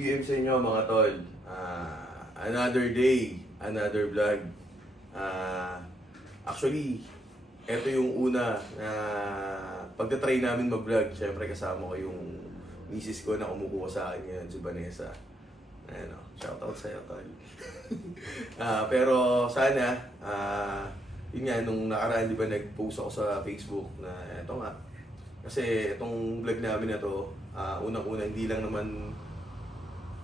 PM sa inyo mga tol. Another day, another vlog. Actually, ito yung una na pagka-try namin mag-vlog. Siyempre kasama ko yung misis ko na kumukuha sa akin ngayon, si Vanessa. Ayan o, shoutout sa'yo tol. Pero sana, yun nga, nung nakaraan di ba nag-post ako sa Facebook na eto nga. Kasi itong vlog namin na to, unang-una hindi lang naman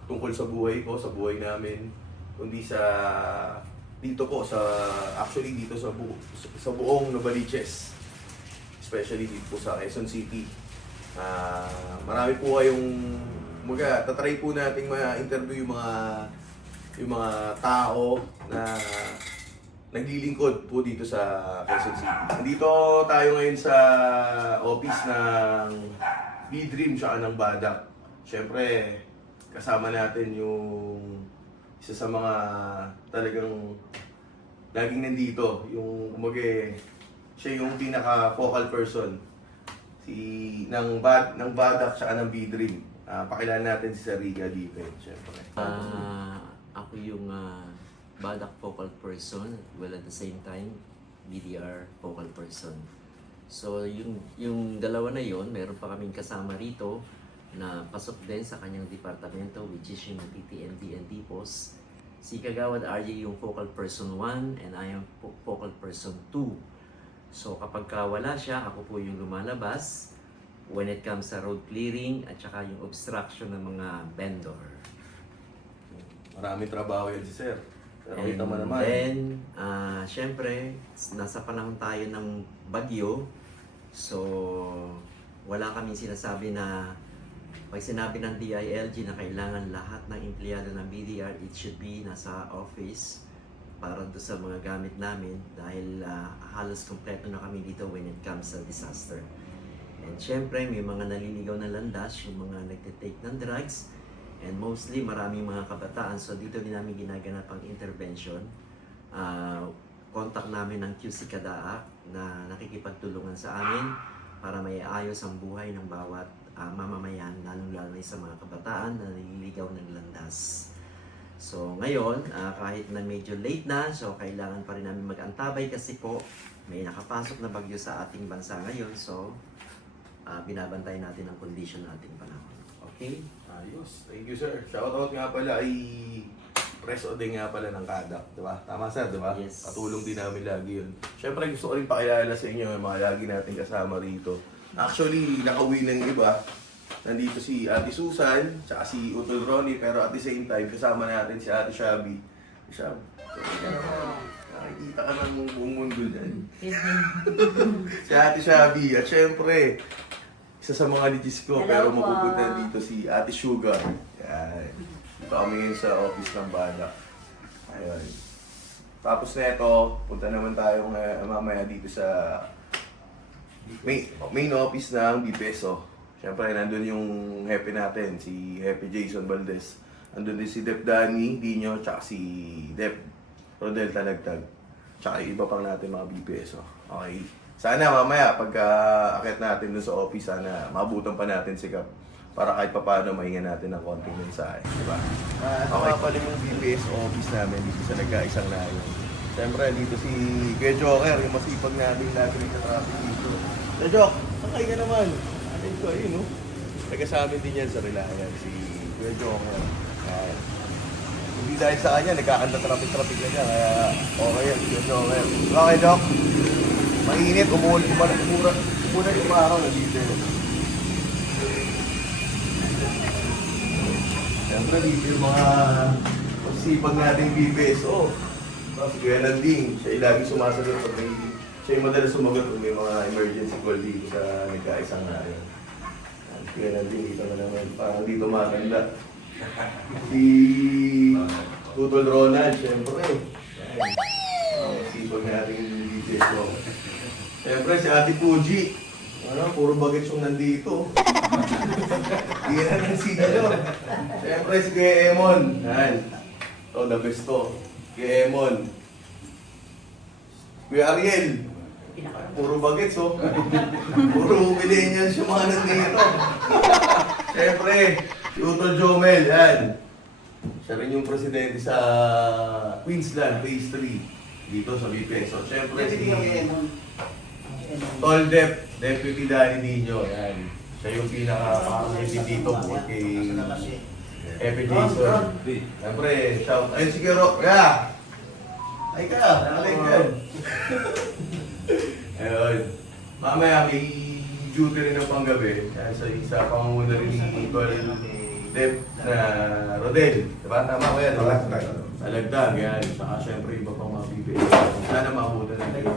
tungkol sa buhay ko, sa buhay namin, kundi sa dito po actually dito sa buong Novaliches, especially dito po sa Quezon City. Marami po kayong tatry po nating ma-interview yung mga tao na naglilingkod po dito sa Quezon City. Nandito tayo ngayon sa office ng B-Dream tsaka ng Badak. Siyempre, kasama natin yung isa sa mga talagang laging nandito. Yung siya yung pinaka-focal person ng Badak tsaka ng B-Dream. Pakilala natin si Sir Riga dito, siyempre. Ako yung Badak focal person, well at the same time, BDR focal person. So yung dalawa na yon, meron pa kaming kasama rito na pasok din sa kanyang departamento, which is yung PTND and DPOS. Si Kagawad RJ yung focal person 1 and I am focal person 2. So kapag wala siya, ako po yung lumalabas when it comes sa road clearing at saka yung obstruction ng mga vendor. Maraming trabaho yan si Sir. Pero And kita mo naman. then, syempre, nasa panahon tayo ng bagyo. So, wala kaming sinasabi na pag sinabi ng DILG na kailangan lahat ng empleyado ng BDR, it should be nasa office para do sa mga gamit namin dahil halos kompleto na kami dito when it comes sa disaster. And syempre, may mga naliligaw na landas, yung mga nagtitake ng drugs, and mostly maraming mga kabataan. So dito din namin ginaganap ang intervention. Contact namin ng QC Kadaak na nakikipagtulungan sa amin para may ayos ang buhay ng bawat mamamayan, lalong-lalo na sa mga kabataan na naliligaw ng landas. So ngayon, kahit na medyo late na, so kailangan pa rin namin mag-antabay kasi po may nakapasok na bagyo sa ating bansa ngayon. So binabantay natin ang condition ng ating panahon. Okay? Ayos. Thank you, sir. Shoutout nga pala ay Press Ode nga pala ng Kadak, di ba? Tama, sir, di ba? Yes. Patulong din namin lagi yun. Siyempre, gusto ko rin pakilala sa inyo yung mga lagi natin kasama rito. Actually, nakauwi ng iba. Nandito si Ate Susan, tsaka si Utol Ronnie, pero at the same time, kasama natin si Ate Shabby. Shab, nakikita ka ng buong mundo dyan. Si Ate Shabby, at syempre, isa sa mga litis ko, Hello pero po. mapupunta dito si Ate Sugar. Yan. Dito kami ngayon sa office ng Badak. Ayun. Tapos na ito, punta naman tayo mamaya dito sa main office ng BPSO. Siyempre, nandun yung happy natin, si Happy Jason Valdez. Nandun din si Dep Danny, Dino, tsaka si Dep Rodel Talagtag. Tsaka yung iba pang natin mga BPSO. Okay. Sana mamaya pagka akit natin dun sa office, sana mabutan pa natin si Kap para kahit papaano mahinga natin ng konting mensahe, di ba? Okay pala yung BPS office namin dito sa nagkaisang layo. Siyempre, dito si Kuya Joker, yung masipag natin lagi rin sa traffic dito. Kuya Jok, sakay ka naman. Atin ko, ayun, no? Taga sa amin din yan sa Relayan, si Kuya Joker. Hindi dahil sa kanya, nagkakanta traffic na niya, kaya okay yan, Kuya Joker. Okay, Jok? Mainit, umulan yung araw na dito. Siyempre dito yung mga pagsipag nating BPSO. Si Kuya Nanding, siya yung laging sumasagot pag siya yung madalas sumagot kung may mga emergency call dito sa nagkaisang na yun. Si Kuya Nanding dito na naman, parang dito matanda. Si Tutol Ronald, siyempre. Sipag nating BPSO. Siyempre si Ate Fuji. Puro bagets yung nandito. Hindi na lang si Siyempre si Kuya Emon. Yan. Ito, the best to. Kuya Emon. Kuya Ariel. Puro bagets, oh. Puro millennials yung mga nandito. Siyempre, Si Utol Jomel, yan. Siya rin yung presidente sa Queensland, Phase 3. Dito sa BP. So, syempre si Tol Deputy Danny Nino, yan. Siya yung pinaka-pangit dito po kay Epe Jason. Siyempre, shout. Ayun si Kero. Kaya! Ay ka! Nakalig yan. Ayun. Mamaya may duty rin ng panggabi. Kaya sa isa pangunguna rin ni Tol Dep na Rodel. Diba? Tama ko yan. Alagdag. Yan. Saka syempre iba pang mga bibig. Sana mabutan natin.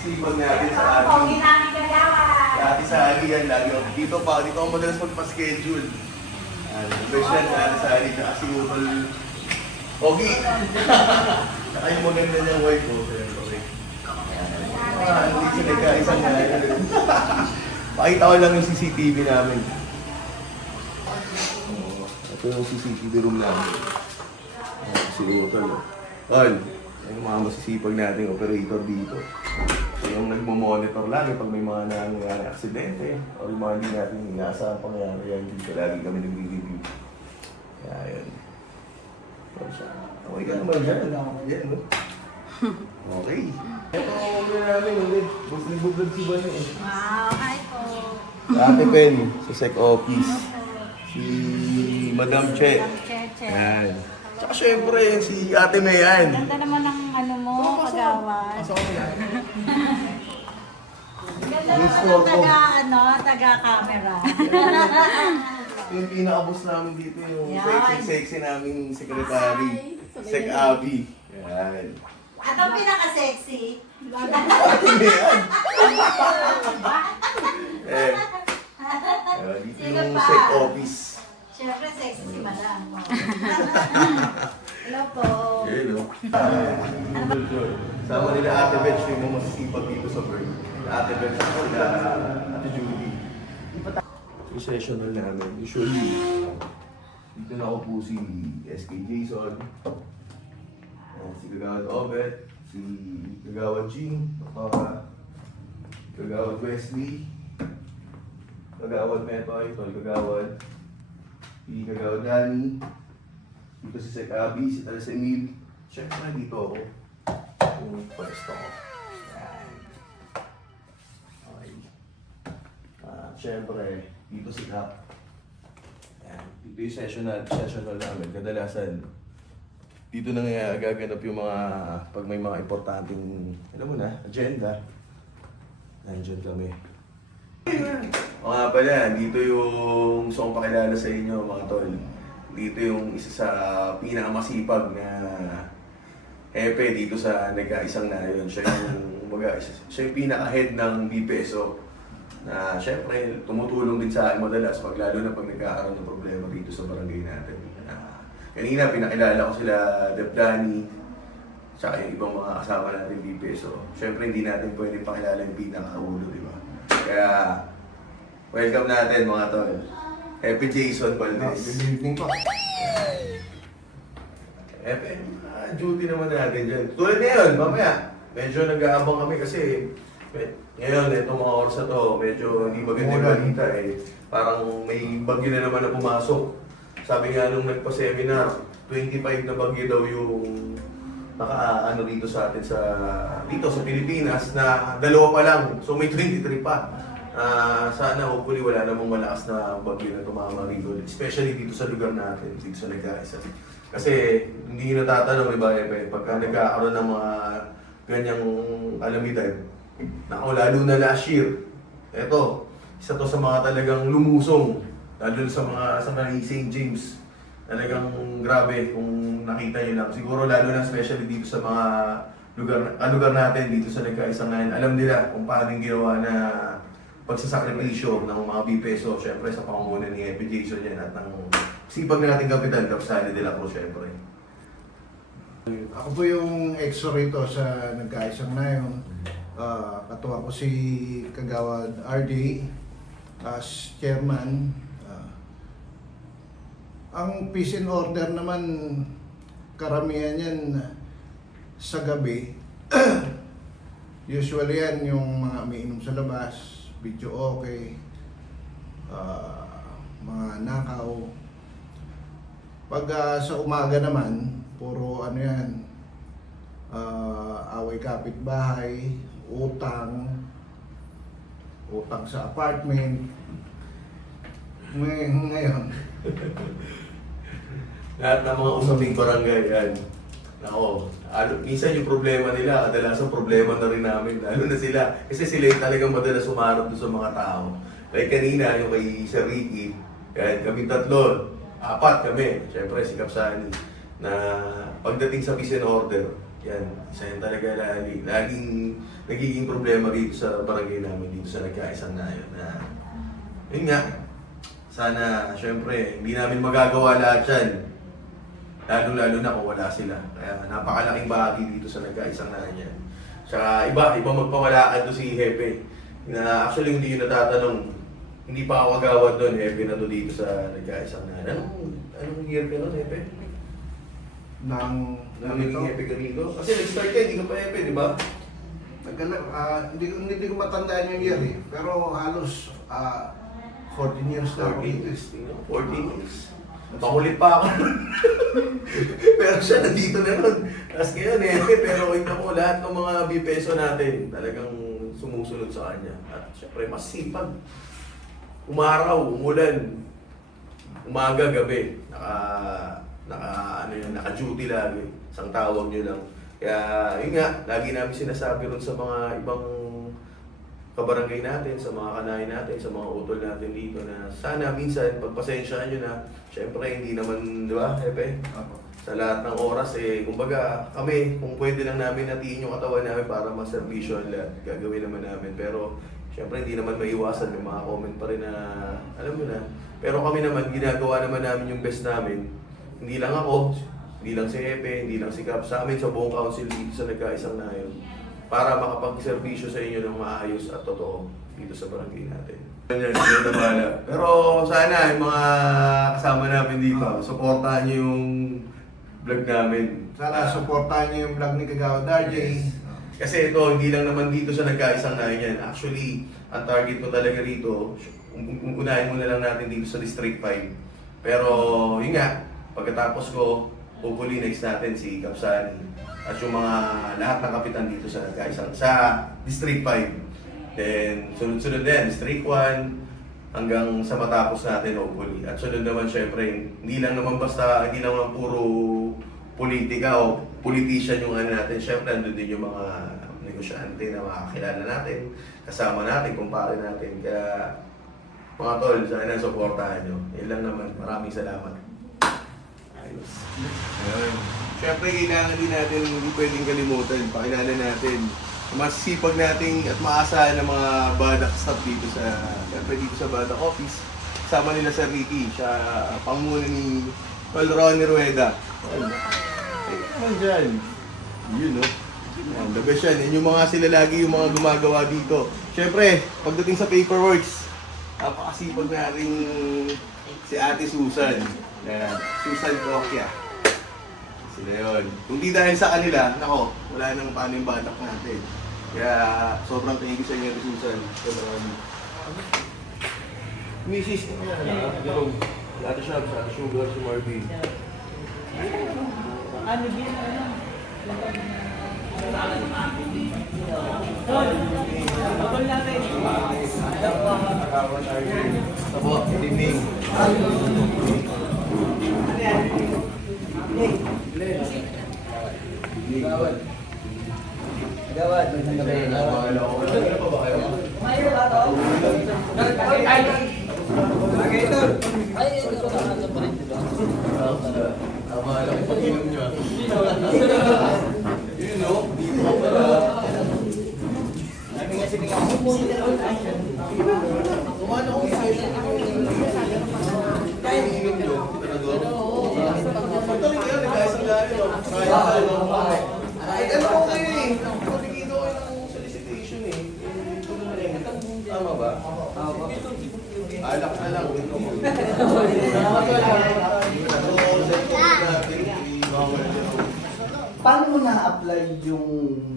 Sipag natin sa ating. Dati sa Ali yan. Lagi ako dito pa. Dito ako madalas magpa-schedule. Best yan sa Ali sa Ali. Kasi utol. Ogi! Saka yung maganda niyang wife ko. Hindi siya nagkaisang na. Pakita ko lang yung CCTV namin. Ito yung CCTV room namin. Si Utol. Tol, yung mga masisipag nating operator dito. So, yung nagmo-monitor lagi pag may mga nangyayari aksidente o yung mga hindi natin inaasahan pangyayari yan dito. Lagi kami nag-review. Kaya yun. Okay ka naman dyan. Yan, no? Okay. Ito ang umuli namin ulit. Bublog si Bano eh. Wow, hi po. Ate Pen, sa SEC office. Si Madam Che. Madam Cheche. Yan. Tsaka syempre, si Ate Mayan. Ganda naman ng ano mo, kagawan. Pasok ko yan. Ganda naman ng taga-camera. Yung pinaka-boss namin dito, yung Yan. sexy namin secretary. Sec Abby. Yan. At ang pinaka-sexy. Ate Mayan. Eh. Dito Sino yung pa? SEC office. Siyempre, sexy si Madam. Hello po. Yan, no? Sama nila Ate Beth, yung mga masisipag dito sa bird. Ate Beth, sila Ate Judy. Yung sessional namin, usually, dito na ako po si SK Jason, si Kagawad Obet, si Kagawad Jing, Kagawad Wesley, Kagawad Metoy, Kagawad, si Kagawad Danny, dito si Sec Abby, si Talas Emil. Siyempre, dito ako. Yung pwesto ko. Yan. Okay. Siyempre, dito si Cap. Yan. Dito yung sessional namin. Kadalasan, dito na nga gaganap yung mga, pag may mga importanteng, alam mo na, agenda. Nandiyan kami. O nga pala, dito yung gusto kong pakilala sa inyo mga tol. Dito yung isa sa pinakamasipag na hepe dito sa nagkaisang na yun. Siya yung pinaka-head ng BPSO na syempre tumutulong din sa akin madalas pag lalo na pag nagkakaroon ng problema dito sa barangay natin. Kanina pinakilala ko sila Dep Danny tsaka yung ibang mga kasama natin BPSO. Syempre hindi natin pwedeng pakilala yung pinaka-ulo, di ba? Kaya welcome natin mga tol. Happy Jason Valdez. Good evening po. Duty naman natin dyan. Tulad ngayon, mamaya, medyo nag-aabang kami kasi ngayon, itong mga oras na to, medyo hindi maganda yung balita eh. Parang may bagyo na naman na pumasok. Sabi nga nung nagpa-seminar, 25 na bagyo daw yung naka-ano dito sa atin dito sa Pilipinas na dalawa pa lang. So may 23 pa. Sana hopefully wala namang malakas na bagyo na tumama rito. Especially dito sa lugar natin, dito sa nagkaisa. Kasi hindi nyo natatanong, di ba, pagka nagkakaroon ng mga ganyang kalamidad, lalo na last year, eto, isa to sa mga talagang lumusong, lalo sa mga St. James. Talagang grabe kung nakita nyo lang. Siguro lalo na especially dito sa mga lugar natin, dito sa nagkaisang ngayon, alam nila kung paano yung ginawa na pagsasakripisyo ng mga BPSO, syempre sa pangunguna ni Epe Jason yan at ng sipag na nating kapitan, Kapsali de la Cruz, syempre. Ako po yung exo rito sa nagkaisang na yun. Katuwa ko si Kagawad RD as chairman. Ang peace and order naman, karamihan yan sa gabi. Usually yan yung mga umiinom sa labas, video okay. mga nakaw. Pag sa umaga naman, puro ano yan, away kapitbahay, utang sa apartment. Ngayon, Lahat ng mga usaping barangay yan. Ako, minsan yung problema nila, kadalasan problema na rin namin. Lalo na sila. Kasi sila yung talagang madalas sumarap doon sa mga tao. Like kanina, yung kay Sir Ricky, kahit kami tatlo, 4 kami. Siyempre, si Kapsani. Na pagdating sa peace and order, yan, isa yan talaga laging nagiging problema dito sa barangay namin, dito sa nagkaisang na yun. Na, yun nga, sana, syempre, hindi namin magagawa lahat yan. Lalo-lalo na kung wala sila. Kaya napakalaking bahagi dito sa nagkaisang na yan. Tsaka iba magpawalakad doon si Hepe. Na actually hindi yun natatanong. Hindi pa ako agawad doon, Hepe na to dito sa nagkaisang na yan. Anong year ka nun, Hepe? nang Naging Hepe ka rito? Kasi nag-start ka, hindi ka pa Hepe, di ba? hindi ko matandaan yung year eh. Pero halos 14 years na ako 14 dito. years. 14 years. Pakulit pa ako. Pero siya nandito na nun. Tapos ngayon pero ito mo lahat ng mga bipeso natin talagang sumusunod sa kanya. At syempre masipag. Umaraw, umulan, umaga, gabi. Naka-duty lagi. Isang tawag nyo lang. Kaya yun nga, lagi namin sinasabi ron sa mga ibang kabarangay natin, sa mga kanay natin, sa mga utol natin dito na sana minsan pagpasensyaan nyo na syempre hindi naman, di ba, Epe? Sa lahat ng oras kumbaga kami, kung pwede lang namin natiin yung katawan namin para maservisyo ang lahat, gagawin naman namin. Pero syempre hindi naman maiwasan, may mga comment pa rin na alam mo na. Pero kami naman, ginagawa naman namin yung best namin. Hindi lang ako, hindi lang si Epe, hindi lang si Cap, sa amin sa buong council dito sa nagkaisang na yun, para makapag-servisyo sa inyo ng maayos at totoo dito sa barangay natin. Pero sana yung mga kasama namin dito, supportahan niyo yung vlog namin. Sana supportahan niyo yung vlog ni Kagawad RJ. Kasi ito, hindi lang naman dito sa nagkaisang na yan. Actually, ang target ko talaga rito, unahin muna lang natin dito sa District 5. Pero yun nga, pagkatapos ko, hopefully next natin si Kapsani at yung mga lahat ng kapitan dito sa nagkaisang sa District 5. Then sunod-sunod din District 1 hanggang sa matapos natin hopefully. At sunod naman syempre, hindi lang naman puro politika o politician yung ano natin. Syempre andun din yung mga negosyante na makakilala natin, kasama natin, kumpare natin. Kaya mga tol, sana supportahan nyo. Yan lang naman. Maraming salamat. Ayos. Ayun. Siyempre, kailangan din natin, hindi pwedeng kalimutan, pakilala natin, masisipag nating at maasahan ng mga Badak staff dito sa Badak office. Kasama nila sa Ricky, siya pangulo ni Paul Ronnie Rueda. Ay, naman dyan. Yun, no? Yan, the best yan. Yan yung mga sila lagi yung mga gumagawa dito. Siyempre, pagdating sa paperworks, napakasipag natin si Ate Susan. Yan, Susan Tokya. Sila yun. Kung di dahil sa kanila, nako, wala nang paano yung Badak natin. Kaya sobrang thank you sa inyo, Susan. Mrs. Jerome, Ate Shab, Ate Sugar, si Marvin. Ano din, ano? Apo, good evening. Gawad, magandang gabi. Ano pa ba kayo? Mayor ba to? Ay! Bagay ito! Ay, ito ka na pa rin, diba? Tama, alam ko pag-inom nyo. Yun, no? Dito ko pala. Sabi nga sige nga. Kumano kong session. Kaya inom nyo. Tinador. Ito rin kayo, nag-aisang lahat. Kaya tayo. Ay, ano ko kayo eh. Nakikita ko ng solicitation eh. Tama ba? Alak na lang. Ito mo. Paano mo na-apply yung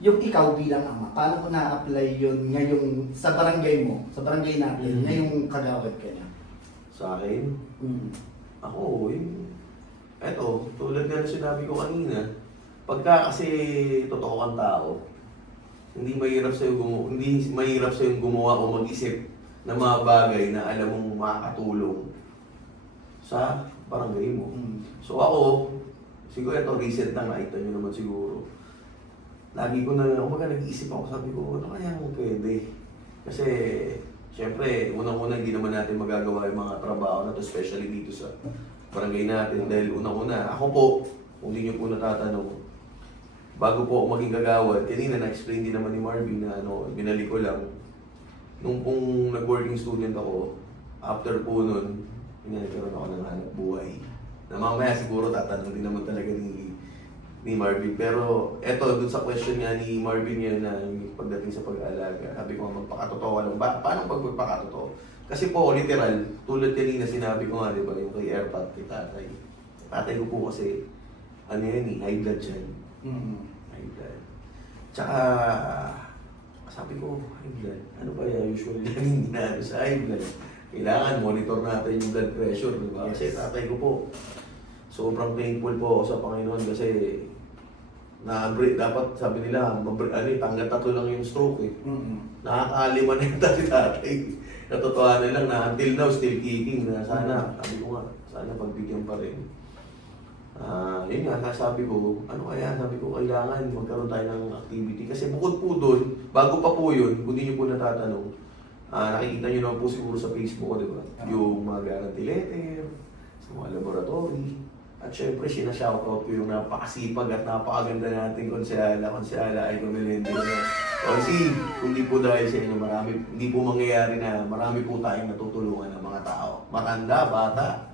ikaw bilang ama? Paano mo na-apply yun ngayong sa barangay mo, sa barangay natin, ngayong kagawad ka niya? Sa akin, ako, eto, tulad nga na sinabi ko kanina, pagka kasi totoo kang tao, hindi mahirap sa'yo gumawa o mag-isip ng mga bagay na alam mong makakatulong sa barangay mo. So ako, siguro ito recent na nakita nyo naman siguro. Lagi ko na, nag-iisip ako, sabi ko, ano kaya kung pwede? Kasi, syempre, unang-una hindi naman natin magagawa yung mga trabaho na to, especially dito sa barangay natin. Dahil unang-una, ako po, kung hindi nyo po natatanong, bago po ako maging kagawad, kanina na-explain din naman ni Marvin na binalik ko lang. Nung kung nag-working student ako, after po nun, nagkaroon ako ng hanap buhay. Na mamaya siguro tatanong din naman talaga ni Marvin. Pero eto, dun sa question nga ni Marvin yan na yung pagdating sa pag-aalaga, sabi ko magpakatotoo ka lang. Paano pag magpakatotoo? Kasi po, literal, tulad kanina sinabi ko nga, di ba, yung kay Airpot, kay tatay. Tatay ko po kasi, high blood yan. High blood. Tsaka, sabi ko, high blood. Ano ba yan? Usually hindi na sa high blood. Kailangan monitor natin yung blood pressure, di ba? Kasi tatay ko po, sobrang thankful po ako sa Panginoon kasi dapat sabi nila, tanggal 3 lang yung stroke eh. Nakaka-5 na yung tatay. Natotohanan lang na until now, still kicking na sana, sabi ko nga, sana pagbigyan pa rin. Yun nga, sabi ko, ano kaya, sabi ko, kailangan magkaroon tayo ng activity. Kasi bukod po doon, bago pa po yun, kung di nyo po natatanong, nakikita nyo naman po siguro sa Facebook, di ba? Yung mga guarantee letter, sa mga laboratory. At syempre, sinashoutout ko yung napakasipag at napakaganda nating konsyala ay Melendez. Kasi, kundi po dahil sa inyo, hindi po mangyayari na marami po tayong natutulungan ng mga tao. Matanda, bata,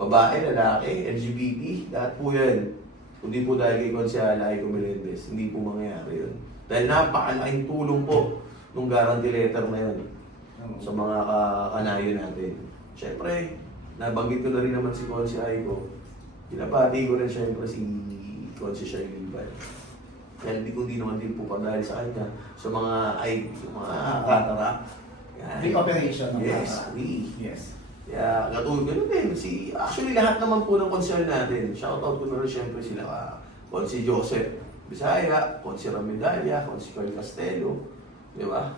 babae, lalaki, LGBT, lahat po yan. Kundi po dahil kay konsyala ay Melendez, hindi po mangyayari yun. Dahil napakalaking tulong po nung guarantee letter na yun sa mga kanayo natin. Siyempre, nabanggit ko na rin naman si Konsi Aiko. Pinapati ko rin siyempre si Konsi Shirley Bal. Dahil hindi naman din po pa dahil sa kanya sa mga cataract. Big operation. Yes, Yes. kaya katulad ganun din. Actually lahat naman po ng concern natin. Shoutout ko na rin siyempre sila Konsi Joseph Bisaya, Konsi Ramedalla, Konsi Carl Castelo. Di ba?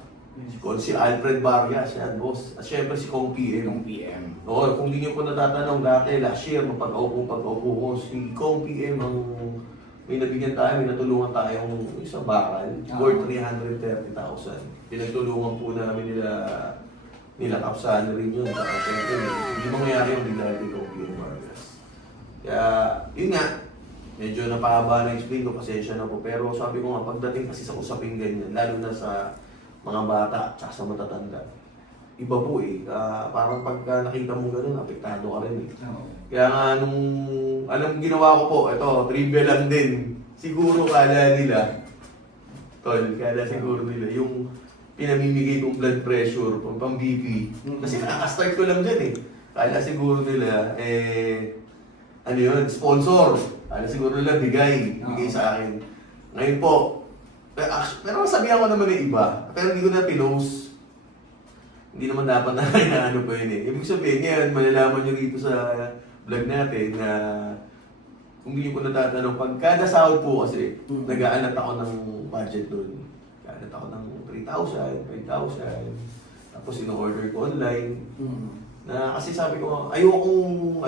Si Alfred Vargas, yan, boss. At syempre si Kong PM. Yung PM. Oo, kung hindi nyo po natatanong dati, last year, pag-aupo ko, si Kong PM ang may nabigyan tayo, may natulungan tayong isang bakal worth 330,000. Pinagtulungan po namin nila Kapsano rin yun. Saka syempre, hindi mangyayari yung dahil kay Kong PM Vargas. Kaya, yun nga, medyo napahaba na explain ko, pasensya na po. Pero sabi ko nga, pagdating kasi sa usaping ganyan, lalo na sa mga bata, tsaka sa matatanda. Iba po eh. Parang pagka nakita mo gano'n, apektado ka rin eh. Kaya nga nung ginawa ko po, ito, trivia lang din. Siguro kala nila, kala siguro nila, yung pinamimigay kong blood pressure, pang BP. Kasi nakaka-start ko lang dyan eh. Kala siguro nila, ano yun, sponsor. Kala siguro nila, bigay sa akin. Ngayon po, pero sabihan ko naman yung iba, pero hindi ko na pinost. Hindi naman dapat na ano po yun eh. Ibig sabihin ngayon, malalaman nyo rito sa vlog natin na kung hindi nyo po natatanong, pag kada sahod po kasi, nag-aanat ako ng budget doon. Nag-aanat ako ng 3,000, 5,000, tapos in-order ko online. Na kasi sabi ko, ayokong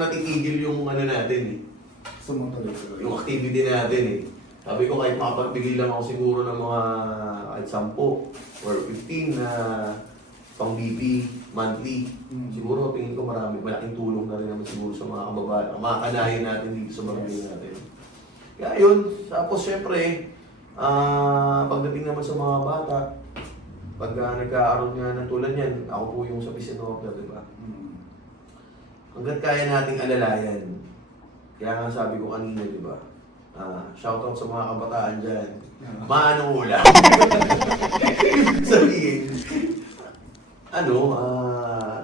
natitigil yung ano natin eh. Sumutuloy-tuloy. Yung activity natin eh. Sabi ko kahit makapagbigay lang ako siguro ng mga kahit 10 or 15 na pang BP monthly. Siguro tingin ko malaking tulong na rin naman siguro sa mga kababayan, mga kanayan natin dito sa barangay natin. Kaya yun, tapos syempre, pagdating naman sa mga bata, pag nagkaaroon nga ng tulad yan, ako po yung sa Pisinopia, di ba? Hanggat kaya nating alalayan. Kaya nga sabi ko kanina, di ba? Shoutout sa mga kabataan dyan. Maano ulam. Sabihin,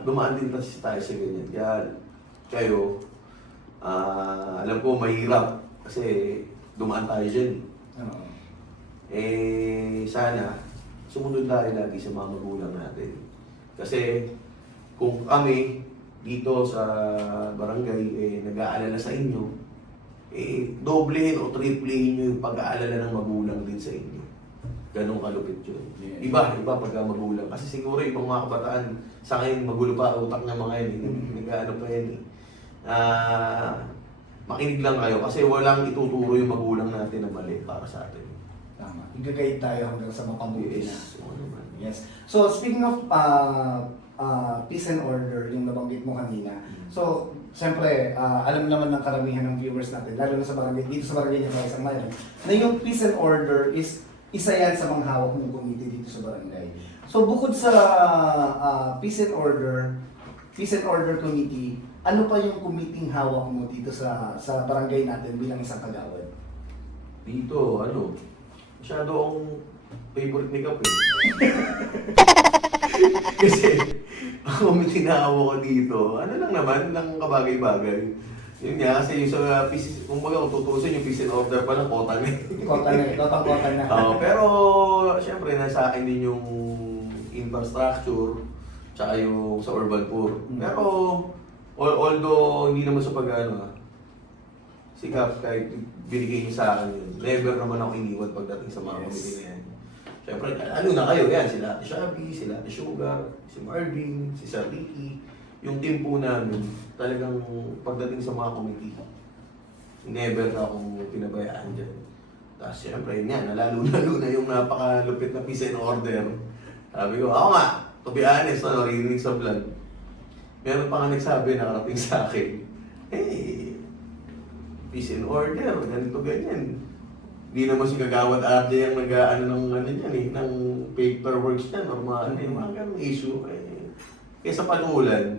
dumaan din kasi tayo sa ganyan. Kaya kayo, alam ko mahirap kasi dumaan tayo dyan. Sana sumunod tayo lagi sa mga magulang natin. Kasi kung kami dito sa barangay nag-aalala sa inyo, doblehin o triplehin nyo yung pag-aalala ng magulang din sa inyo. Ganong kalupit yun. Yeah. Iba pagka magulang. Kasi siguro ibang mga kabataan, sa ngayon magulo pa utak ng mga yun. Nag-ano pa yan eh. Makinig lang kayo kasi walang ituturo yung magulang natin na mali para sa atin. Tama. Igagayad tayo hanggang sa makabuti na. Yes. Oo naman. Yes. So, speaking of peace and order, yung nabanggit mo kanina. So, siyempre, alam naman ng karamihan ng viewers natin, lalo na sa barangay, dito sa barangay niya sa Mayon, na yung peace and order is isa yan sa mga hawak ng committee dito sa barangay. So, bukod sa peace and order committee, ano pa yung committee hawak mo dito sa barangay natin bilang isang kagawad? Dito, masyado akong favorite ni Kap eh. Kasi, ako may tinaawa ko dito, lang naman, ng kabagay-bagay. Yun nga, kasi yung sa peace, kung baga kung tutusin yung peace and order pa ng kota na Kota na. pero, syempre, nasa akin din yung infrastructure, tsaka yung sa urban poor. Pero, although hindi naman sa sikap kahit binigay niyo sa akin yun, never naman ako iniwan pagdating sa mga committee na yan. Siyempre, na kayo yan, sila Ate Shabby, sila Ate Sugar, si Marvin, si Sir Ricky, yung team po namin, talagang pagdating sa mga committee, never na akong pinabayaan dyan. Tapos siyempre, yan, lalo na yung napakalupit na peace and order. Sabi ko, ako nga, to be honest, narinig sa vlog. Meron pa nga nagsabi, nakarating sa akin, peace and order, ganito, ganyan. Hindi naman si Kagawad RJ ang ng paperworks niya, normal, mga ganong issue. Kaya sa panulan,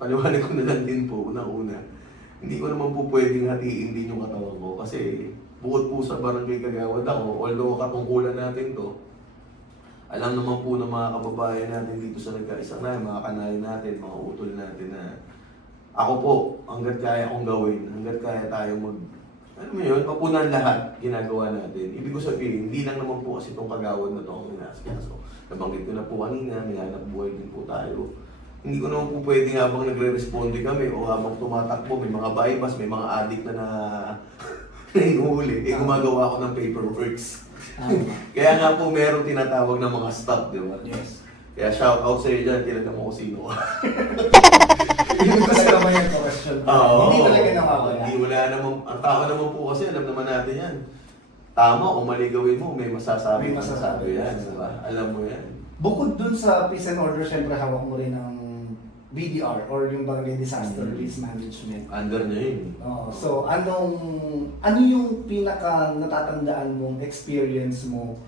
paliwanag ko na lang din po, una-una, hindi ko naman po pwedeng hatiin din yung katawan ko kasi bukod po sa barangay Kagawad ako, although katungkulan natin to, alam naman po ng mga kababayan natin dito sa nagkaisang na, mga kanayon natin, mga utol natin na ako po, hanggat kaya kong gawin, hanggat kaya tayo mapunan lahat ginagawa natin. Ibig ko sabihin, hindi lang naman po kasi itong Kagawad na ito ang minaskaso. Nabanggit ko na po kanina, nilanap buhay din po tayo. Hindi ko naman po pwede habang nagre-responde kami o habang tumatakbo, may mga bypass, may mga addict na inuhuli. Gumagawa ako ng paperworks. Kaya nga po meron tinatawag ng mga stop, di ba? Yes. Kaya shout out sa iyo dyan, tinatawag mo kung sino ka. Hindi talaga naman yung question. Hindi talaga nakawala. Hindi, wala naman. Ang tao naman po kasi, alam naman natin yan. Tama o mali gawin mo, may masasabi. May masasabi yan, yan. di ba? Alam mo yan. Bukod dun sa peace and order, syempre hawak mo rin ng BDR or yung Barangay Disaster Risk Management. Under niya yun. So, ano yung pinaka natatandaan mong experience mo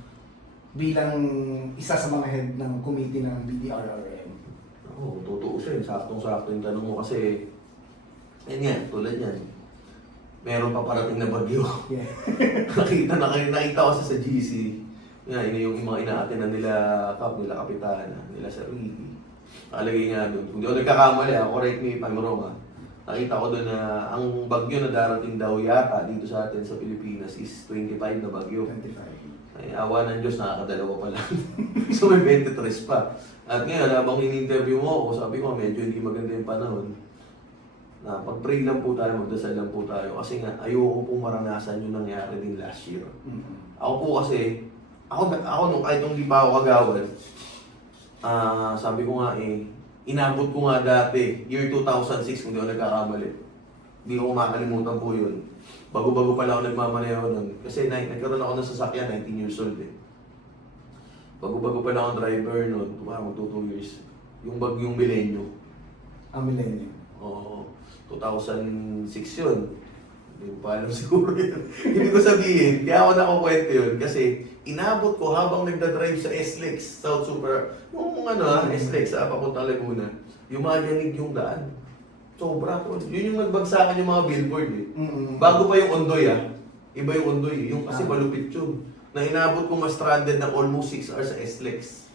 bilang isa sa mga head ng committee ng BDRRM? Oo, totoo siya. Saktong-sakto yung tanong mo kasi, yan yan, tulad yan. Meron pa parating na bagyo. Yeah. nakita ko sa GC. Yan, yung mga inaatin na nila Kap, nila Kapitana, nila Sir Ricky. Nakalagay nga doon. Kung di ako nagkakamali, correct me if I'm wrong ha. Nakita ko doon na ang bagyo na darating daw yata dito sa atin sa Pilipinas is 25 na bagyo. 25. Ay, awa ng Diyos, nakakadalawa pa lang. So may 23 pa. At ngayon, habang in-interview mo ako, sabi ko, medyo hindi maganda yung panahon. Na pag-pray lang po tayo, magdasal lang po tayo. Kasi nga, ayoko pong maranasan yung nangyari din last year. Ako po kasi, ako nung kahit nung di pa ako kagawad, sabi ko nga inabot ko nga dati, year 2006, kung di ako nagkakamali. Hindi ko makakalimutan po yun. Bago-bago pala ako nagmamaneho nun. Kasi nagkaroon ako ng sasakyan, 19 years old eh. Bago-bago pala ako driver nun, tumarang 2 years. Yung bagyong Milenyo. Ang millennium. Oo, 2006 yun. Hindi ko pa alam siguro yun. Ibig ko sabihin, kaya ako nakukwento yun kasi inabot ko habang nagdadrive sa SLEX, South Super, yung SLEX, papuntang Laguna, yung maganig yung daan. Sobra ko. Yun yung nagbagsakan yung mga billboard eh. Bago pa yung Ondoy iba yung Ondoy, yung kasi malupit yun. Na inabot ko mas stranded ng almost 6 hours sa SLEX.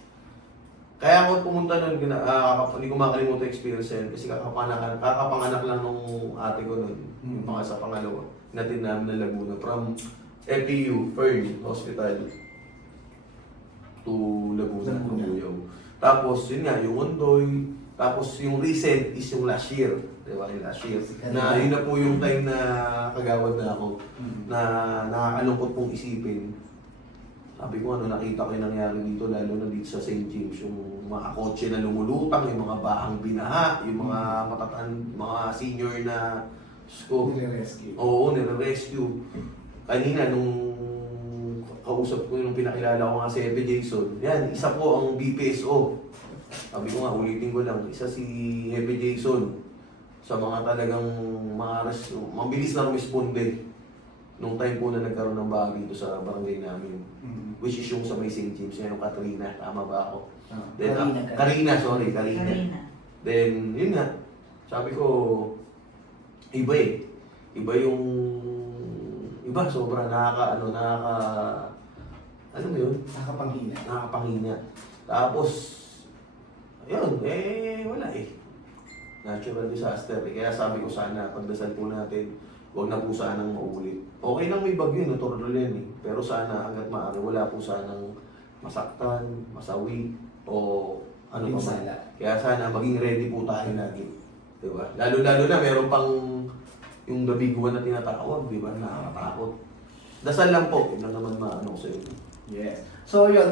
Kaya ako pumunta nun, hindi ko makalimutan yung experience yun kasi kakapanganak lang nung ate ko nun, yung sa pangalawa, natin namin na Laguna, from FPU, Fern Hospital, to Laguna, Tubuyaw. Tapos, yun nga, yung Ondoy, Tapos yung recent is yung last year. Di ba? Yung last year. Na yun na po yung time na kagawad na ako. Na nakakalungkot pong isipin. Sabi ko nakita ko yung nangyari dito, lalo na dito sa St. James, yung mga kotse na lumulutang, yung mga bahang binaha, yung mga mga senior na school. Nire-rescue. Oo, nire-rescue. Kanina, nung kausap ko yung pinakilala ko nga si Epe Jason, yan, isa po ang BPSO. Sabi ko nga, ulitin ko lang, isa si Epe Jason sa mga talagang mabilis na rumisponde nung time po na nagkaroon ng bago dito sa barangay namin. Which is yung sa may St. James, yung Katrina, tama ba ako? Then, Karina. Karina. Then, yun nga, sabi ko, iba eh. Iba yung, sobra ano mo yun? Nakakapanghina. Tapos, yun, wala eh. Natural disaster eh. Kaya sabi ko sana, pagdasal po natin, huwag na po sanang maulit. Okay lang may bagyo, natural yan eh. Pero sana hanggat maaari, wala po sanang masaktan, masawi, o ano pa man. Kaya sana maging ready po tayo lagi. Diba? Lalo-lalo na meron pang yung the big one na tinatawag, diba? Nakakatakot. Dasal lang po, yun lang naman maano ko sa'yo. Yes. So yun,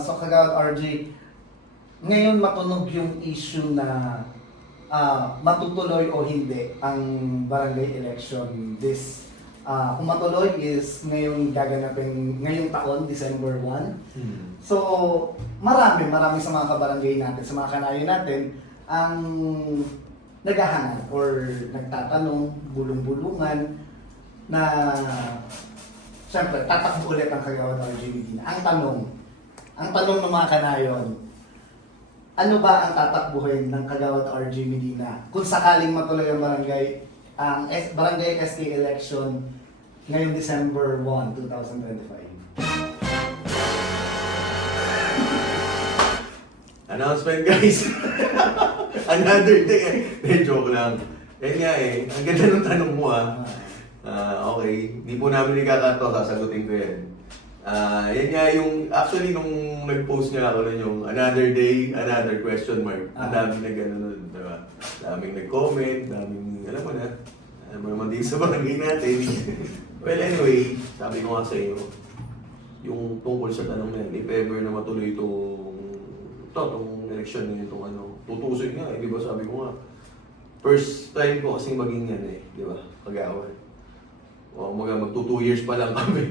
so Kagawad RJ, ngayon matunog yung issue na matutuloy o hindi ang barangay election this kung matuloy is ngayong gaganapin ngayong taon, December 1. So marami sa mga kabarangay natin, sa mga kanayo natin ang naghahanap or nagtatanong, bulong-bulungan na siyempre tatakbo ulit ang Kagawad RJ Medina. Ang tanong ng mga kanayon, ano ba ang tatakbuhin ng Kagawad RJ Medina kung sakaling matuloy ang barangay SK election ngayong December 1, 2025? Announcement guys! Another day joke lang. Yan nga eh, ang ganda ng tanong mo okay, hindi po namin ikakato, sasagutin ko yan. Yan nga yung, actually nung nag-post niya ako nun yung another day, another question mark. Ang daming nag-ano nun, diba? Daming nag-comment, daming, alam mo naman din sa barangay natin. Well anyway, sabi ko nga sa iyo, yung tungkol sa tanong na yan, if ever na matuloy itong election na itong tutusin nga di ba sabi ko nga, first time ko kasing maging yan di ba, Kagawad. O magto 2 years pa lang kami.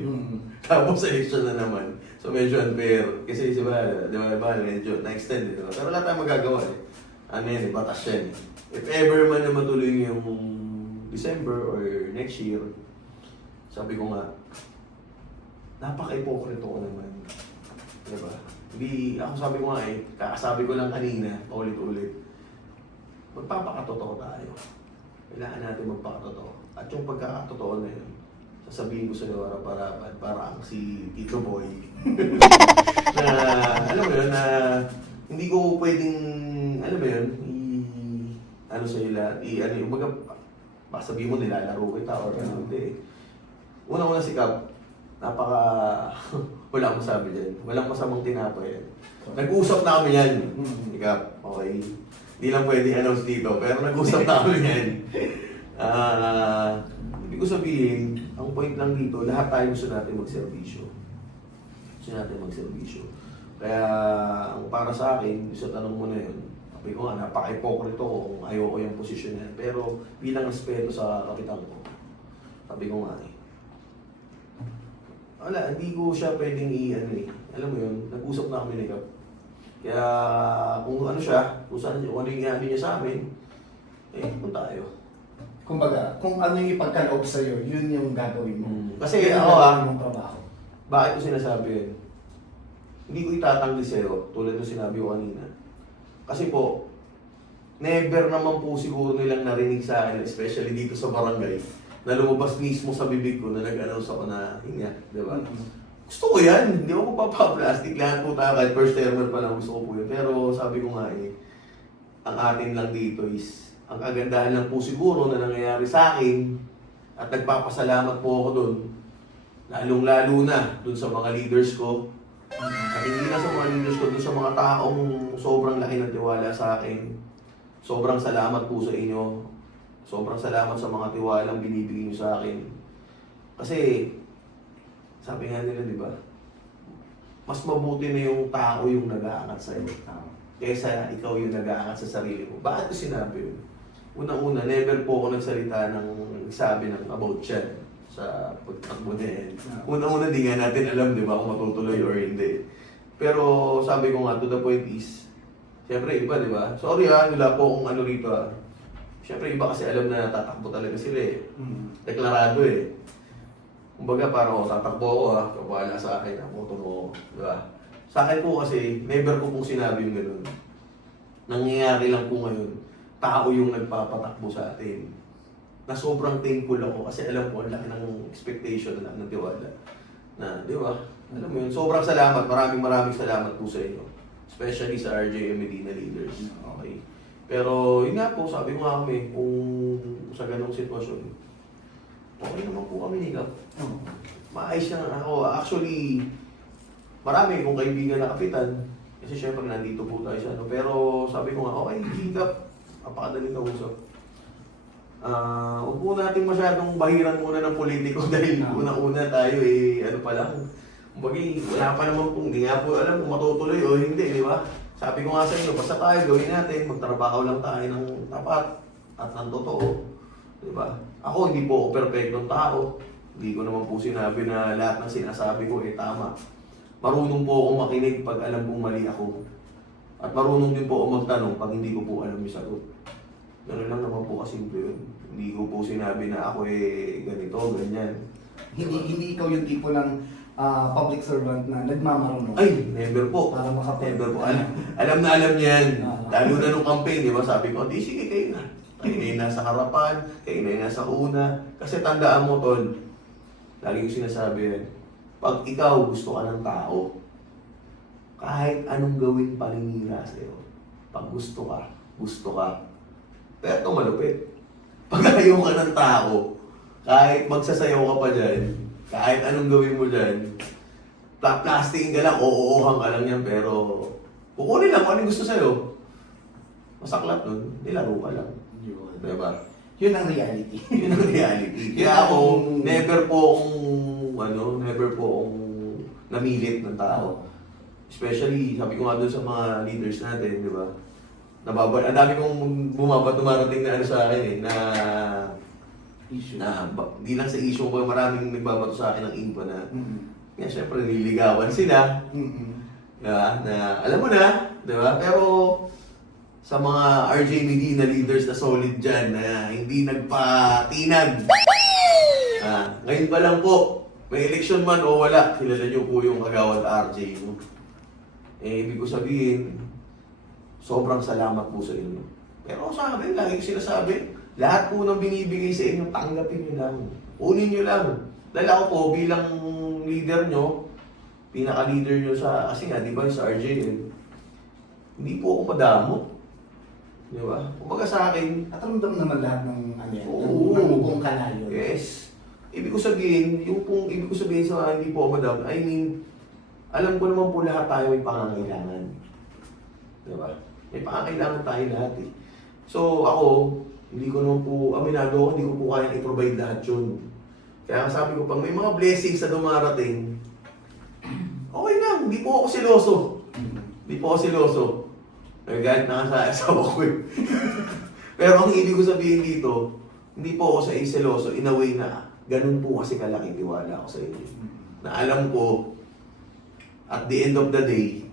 Tapos election na naman. So medyo unfair. Kasi di ba medyo na-extend Pero wala tayong magagawa Ano yan batas yan If ever man na matuloy yung December or next year, sabi ko nga, napaka-hypocrite ko naman. Diba? Hindi, ako sabi ko nga kakasabi ko lang kanina, ulit-ulit, magpapakatotoo tayo. Kailangan natin magpakatotoo. At yung pagkakatotoo na yun, sasabihin ko sa iyo para si Tito Boy na alam mo yun na hindi ko pwedeng alam mo yun sa'yo lahat baka sabihin mo nilalaro kita or hindi. Una-una si Cap, wala akong sabi dyan. Walang masamang tinapay yan. Nag-usap na kami yan. Si Cap, okay. Hindi lang pwede announce dito, pero nag-usap na kami yan. Ibig ko sabihin, ang point lang dito, lahat tayo gusto natin magserbisyo. Kaya, ang para sa akin, sa tanong mo na yun, sabi ko nga, napaka-hypocrite ko kung ayoko yung posisyon yan. Pero, bilang respeto sa kapitan ko, sabi ko nga wala, hindi ko siya pwedeng alam mo yun, nag-usap na kami ni Cap. Kaya, kung ano yung inabi niya sa amin, kung tayo. Kumbaga, kung ano yung ipagkaloob sa'yo, yun yung gagawin mo. Kasi yun ako yung trabaho. bakit ko sinasabi yun? Hindi ko itatanggi sa'yo, tulad ng sinabi ko kanina. Kasi po, never naman po siguro nilang narinig sa akin, especially dito sa barangay, na lumabas mismo sa bibig ko na nag-announce ako na, yun nga, di ba? Gusto ko yan, hindi ako magpapaplastic, lahat po tayo, kahit first termer pa lang gusto ko po yun. Pero sabi ko nga ang atin lang dito is, ang kagandahan lang po siguro na nangyayari sa akin, at nagpapasalamat po ako doon, lalong-lalo na doon sa mga leaders ko, at hindi na sa mga leaders ko, doon sa mga taong sobrang laki ng tiwala sa akin, sobrang salamat po sa inyo. Sobrang salamat sa mga tiwalang binibigay niyo sa akin. Kasi, sabi nga nila, di ba? Mas mabuti na yung tao yung nag-aangat sa'yo kaysa ikaw yung nag-aangat sa sarili mo. Bakit ko sinabi yun? Unang-una, never po ako nagsalita ng sabi ng about siya sa pagtakbo na yan. Unang-una, di nga natin alam, di ba, kung matutuloy or hindi. Pero sabi ko nga, to the point is, siyempre iba, di ba? Sorry wala po akong ano rito Siyempre iba kasi alam na tatakbo talaga sila eh. Deklarado eh. Kumbaga parang tatakbo ako kabala sa akin, moto mo, di ba? Sa akin po kasi, never ko pong sinabi yung gano'n. Nangyayari lang po ngayon, tao yung nagpapatakbo sa atin. Na sobrang thankful ako kasi alam ko, ang laki ng expectation na ng tiwala. Na, di ba? Alam mo yun, sobrang salamat, maraming salamat po sa inyo. Especially sa RJ Medina Leaders. Okay. Pero yun nga po, sabi ko nga kami, kung sa ganong sitwasyon, okay naman po kami ni Kap. Maayos na ako. Actually, marami kong kaibigan na kapitan. Kasi syempre nandito po tayo sa ano. Pero sabi ko nga, okay, Kap, napakadaling kausap. Huwag po natin masyadong bahiran muna ng politiko dahil una-una tayo ano pa lang. Kumbaga, wala pa naman pong, hindi nga po alam kung matutuloy o hindi, di ba? Sabi ko nga sa inyo, basta tayo, gawin natin, magtrabaho lang tayo ng tapat at ng totoo. Di ba? Ako, hindi po ako perfectong tao. Hindi ko naman po sinabi na lahat ng sinasabi ko tama. Marunong po ako makinig pag alam kong mali ako. At marunong din po ako magtanong pag hindi ko po alam yung sagot. Gano'n lang naman po kasimple yun. Hindi ko po sinabi na ako ganito, ganyan. Hindi ikaw yung tipo ng public servant na nagmamarunong. Ay, never po. Para Never po. Alam na alam niyan. Lalo na nung campaign, di ba? Sabi ko, di sige kayo na. Kayo na yung nasa harapan, kayo na yung nasa una. Kasi tandaan mo, Tol, lagi ko sinasabi yan, pag ikaw gusto ka ng tao, kahit anong gawin paninira sa'yo, pag gusto ka, pero ito malupit. Pag ayaw ka ng tao, kahit magsasayaw ka pa dyan, kahit anong gawin mo dyan, plastikin ka lang, oo-oohan ka lang yan, pero kukunin lang kung anong gusto sa'yo. Masaklat nun, nilaro ka lang. Diba? Yun ang reality. Yun ang reality. Kaya ako, never po akong namilit ng tao. Especially, sabi ko nga doon sa mga leaders natin, di ba? Ang dami kong dumarating na sa akin na Issue. Di lang sa issue, maraming nagbabato sa akin ng info na nga, syempre nililigawan sila. Diba? Na, alam mo na, di ba? Pero sa mga RJ Medina leaders na solid dyan, na hindi nagpatinag. Ngayon pa lang po, may election man o wala, kilala nyo po yung Kagawad RJ. No? Ibig ko sabihin, sobrang salamat po sa inyo. Pero sa akin, lagi ko sinasabi, lahat po ng binibigay sa inyo, tanggapin nyo lang. Unin nyo lang. Dahil ako po, bilang leader nyo, pinaka-leader nyo kasi nga, di ba, sa RJ, hindi po ako madamot. Di ba? Kumbaga sa akin, At ramdam naman lahat ng Oo. ng buong kanayon. yes. Ibig ko sabihin, sa hindi po ako madamot, I mean, alam ko naman po lahat tayo may pangangailangan. Di ba? May pangangailangan tayo lahat eh. So ako, hindi ko naman po, aminado ako, hindi ko po kaya i-provide lahat yun. Kaya sabi ko, pag may mga blessings na dumarating, okay lang, hindi po ako siloso. Hindi po ako siloso. Nagagalit na sa asawa ko eh. Pero ang ibig ko sabihin dito, hindi po ako sa seloso in a way na ganun po kasi kalaking tiwala ako sa inyo. Na alam ko, at the end of the day,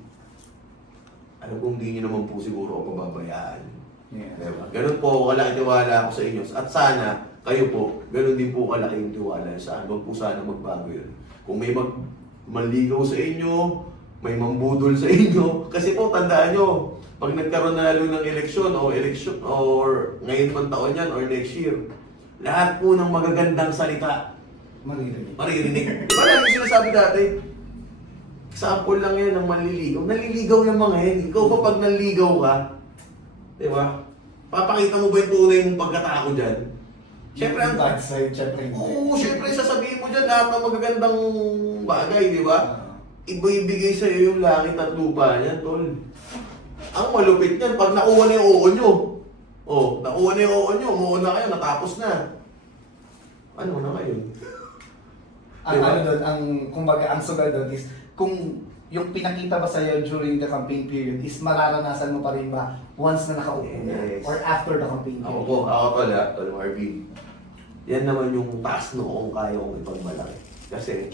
alam ko hindi nyo naman po siguro ako pababayaan. Yeah. Diba? Ganun po kalaki tiwala ako sa inyo. At sana, kayo po, ganun din po kalaki yung tiwala sa ano. Huwag po sana magbago yun. Kung may manligaw sa inyo, may mambudol sa inyo. Kasi po, tandaan nyo, pag nagkaroon na lalo ng eleksyon or ngayon pang taon yan or next year, lahat po ng magagandang salita, maririnig. Diba lang yung sinasabi dati? Example lang yan ng manliligaw. Naliligaw yung mga yan. Ikaw ba pag naliligaw ka, diba? Papakita mo ba yung tunay mong pagkatao dyan? Siyempre, ang bad side, syempre hindi. Oo, siyempre sasabihin mo dyan lahat ng magagandang bagay, di ba? Ibibigay sa iyo yung langit at lupa niyan, tol. Ang malupit niyan, pag nakuha na yung oo nyo, Oh, nakuha na yung oo nyo, umuuna kayo, natapos na. Ano na ngayon? Ang Diba? ano doon, ang kumbaga ang sugal doon is kung yung pinakita ba sa'yo during the campaign period is mararanasan mo pa rin ba once na nakaupo na Yes. or after the campaign Ako period? po, ako pala, Tol Marvin. Yan naman yung taas noong kaya kong ipagmalaki. Kasi,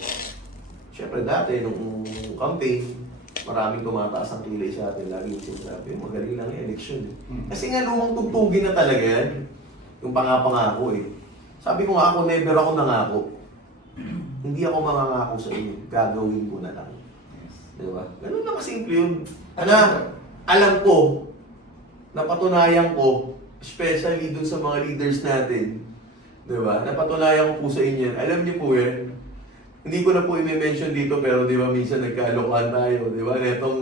syempre dati, nung campaign, maraming tumataas ang kilay sa atin. Lagi yung sinasabi, magaling lang yung election. Kasi nga lumang tugtugin na talaga yan. Yung pangako eh. Sabi ko nga ako, never ako nangako. Hindi ako mangangako sa inyo. Gagawin ko na lang. Diba? Ganun lang kasimple yun. Alam ko, napatunayan ko, especially dun sa mga leaders natin, diba? Napatunayan ko po sa inyo. Alam niyo po yan. Hindi ko na po i-mention dito, pero di ba minsan nagkaalokan tayo, di ba? Netong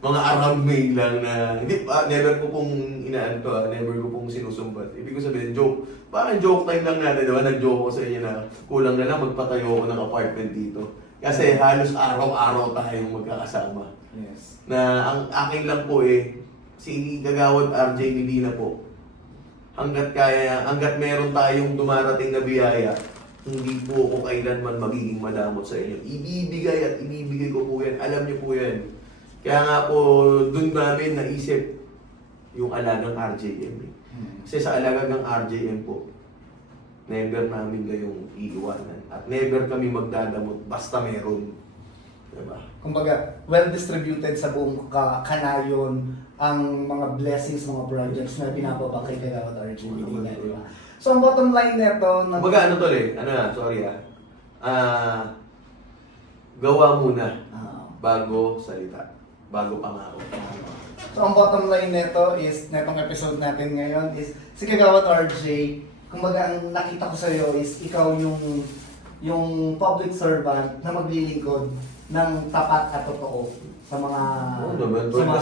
mga around me lang na, hindi never ko pong inaan to, never ko pong sinusumbat. Ibig ko sabihin, joke. Parang joke time lang natin, di ba? Nag-joke ko sa inyo na kulang na lang magpatayo ko ng apartment dito. Kasi halos araw-araw tayong magkakasama. Yes. Na ang akin lang po si Kagawad RJ Medina po, hanggat meron tayong dumarating na biyaya, hindi po ako kailanman magiging madamot sa inyo. Ibibigay at ibibigay ko po yan. Alam niyo po yan. Kaya nga po, dun namin naisip yung alagang RJM. Kasi sa alagang RJM po, never namin kayong iiwanan. At never kami magdadamot basta meron. Diba? Kumbaga, well-distributed sa buong kanayon ang mga blessings, mga projects na pinapaba kay Kagawad RJ Medina, di ba? So, ang bottom line nito, Kumbaga ano tol sorry gawa muna bago salita, bago pangako. So, ang bottom line nito is, netong episode natin ngayon is, si Kagawad RJ, kumbaga ang nakita ko sa iyo is, ikaw yung public servant na maglilingkod ng tapat at totoo sa mga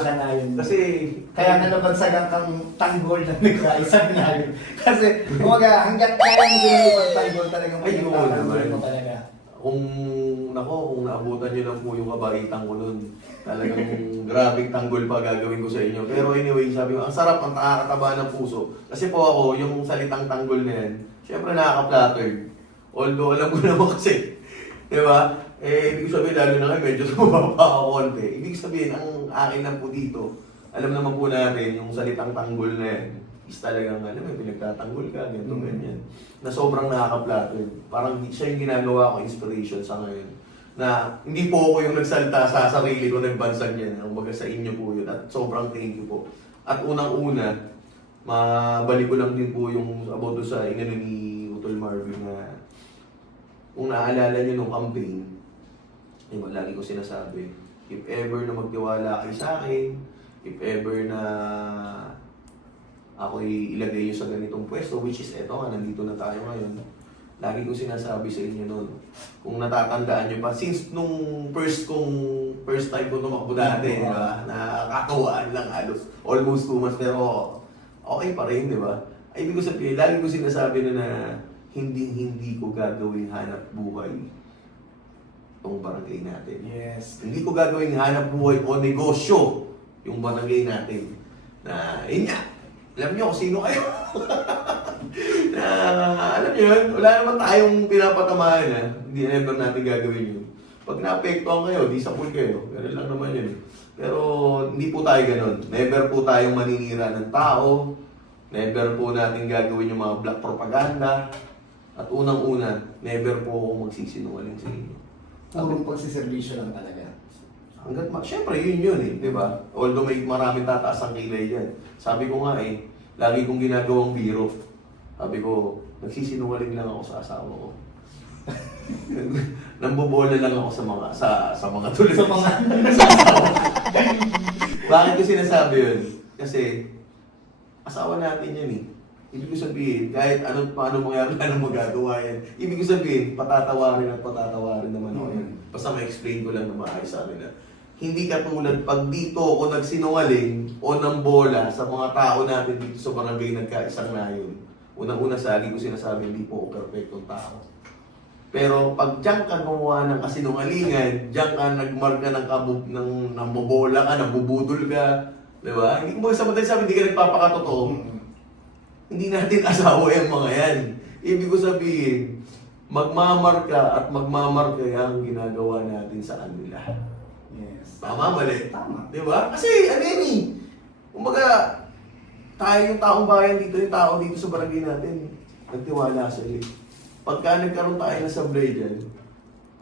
kanayon. Kasi Kaya nga nabansagan kang tanggol na nagkaisang namin. Kasi, kumbaga, hanggat kaya mo sila ipagtanggol talagang Ay, oo naman. mo talaga. kung naabutan nyo lang po yung kabaitan ko nun, talagang grabing tanggol pa gagawin ko sa inyo. Pero anyway, sabi ko, ang sarap, ang nakakataba ng puso. Kasi po ako, yung salitang tanggol na yan, syempre nakaka-flattered. Although alam ko naman kasi, di ba? Ibig sabihin, lalo na ngayon, medyo sumababa ako konti. Ibig sabihin, ang akin lang po dito, alam naman po natin, yung salitang tanggol na yan, is talagang, alam mo, pinagtatanggol ka, ganito, ganyan. Na sobrang nakaka-flattered. Parang siya yung ginagawa ko inspiration sa ngayon. Na hindi po ako yung nagsalita sa sarili ko, nagbansag niya. Kumbaga sa inyo po yun. At sobrang thank you po. At unang-una, mabalik ko lang din po yung about sa inano ni Utol Marvin na kung naalala niyo nung campaign, diba, lagi ko sinasabi, if ever na magtiwala kayo sa akin, if ever na ako'y ilagay nyo sa ganitong pwesto, which is eto nga, nandito na tayo ngayon, lagi ko sinasabi sa inyo noon, kung natatandaan nyo pa, since nung first time ko tumakbo dati, diba, nakakawaan lang halos, almost 2 months, pero okay pa rin, di ba? Ay, ibig ko sabihin, lagi ko sinasabi na hindi ko gagawin hanap buhay itong barangay natin. Yes. Hindi ko gagawin hanap buhay o negosyo yung barangay natin. Na, yun nga, alam nyo kung sino kayo. Na, alam nyo yun, wala naman tayong pinapatamaan na hindi never natin gagawin yun. Pag naapektuhan kayo, di sa pool kayo. Ganun lang naman yun. Pero hindi po tayo ganun. Never po tayong maninira ng tao. Never po natin gagawin yung mga black propaganda. At unang-una, never po ako magsisinungaling sa inyo. Purong pagsiservisyo lang talaga. Siyempre, yun eh, di ba? Although may maraming tataas ang kilay dyan. Sabi ko nga lagi kong ginagawang biro. Sabi ko, nagsisinungaling lang ako sa asawa ko. Nambobola lang ako sa mga tuloy. Sa mga... Bakit ko sinasabi yun? Kasi, asawa natin yan eh. Ibig ko sabihin, kahit paano mangyari na magagawa yan. Ibig ko sabihin, patatawarin naman ako yan. Basta ma-explain ko lang na maayos sa akin na hindi katulad pag dito ako nagsinungaling o ng bola sa mga tao natin dito sa barangay nagkaisang nayon. Unang-una sa lagi ko sinasabi, hindi po ako perfectong tao. Pero pag diyan ka gumawa ng kasinungalingan, diyan ka nagmarka ng nambobola ka, nambubudol ka, di ba? Hindi ko sabi, hindi ka nagpapakatotoo. hindi natin asawa yung mga yan. Ibig ko sabihin, magmamarka at magmamarka ang ginagawa natin sa kanila. Yes. Tama, mali. Tama. Di ba? Kasi ano yun eh. Kumbaga, tayo yung taong bayan dito, yung tao dito sa barangay natin, nagtiwala sa iyo. Pagka nagkaroon tayo ng sablay dyan,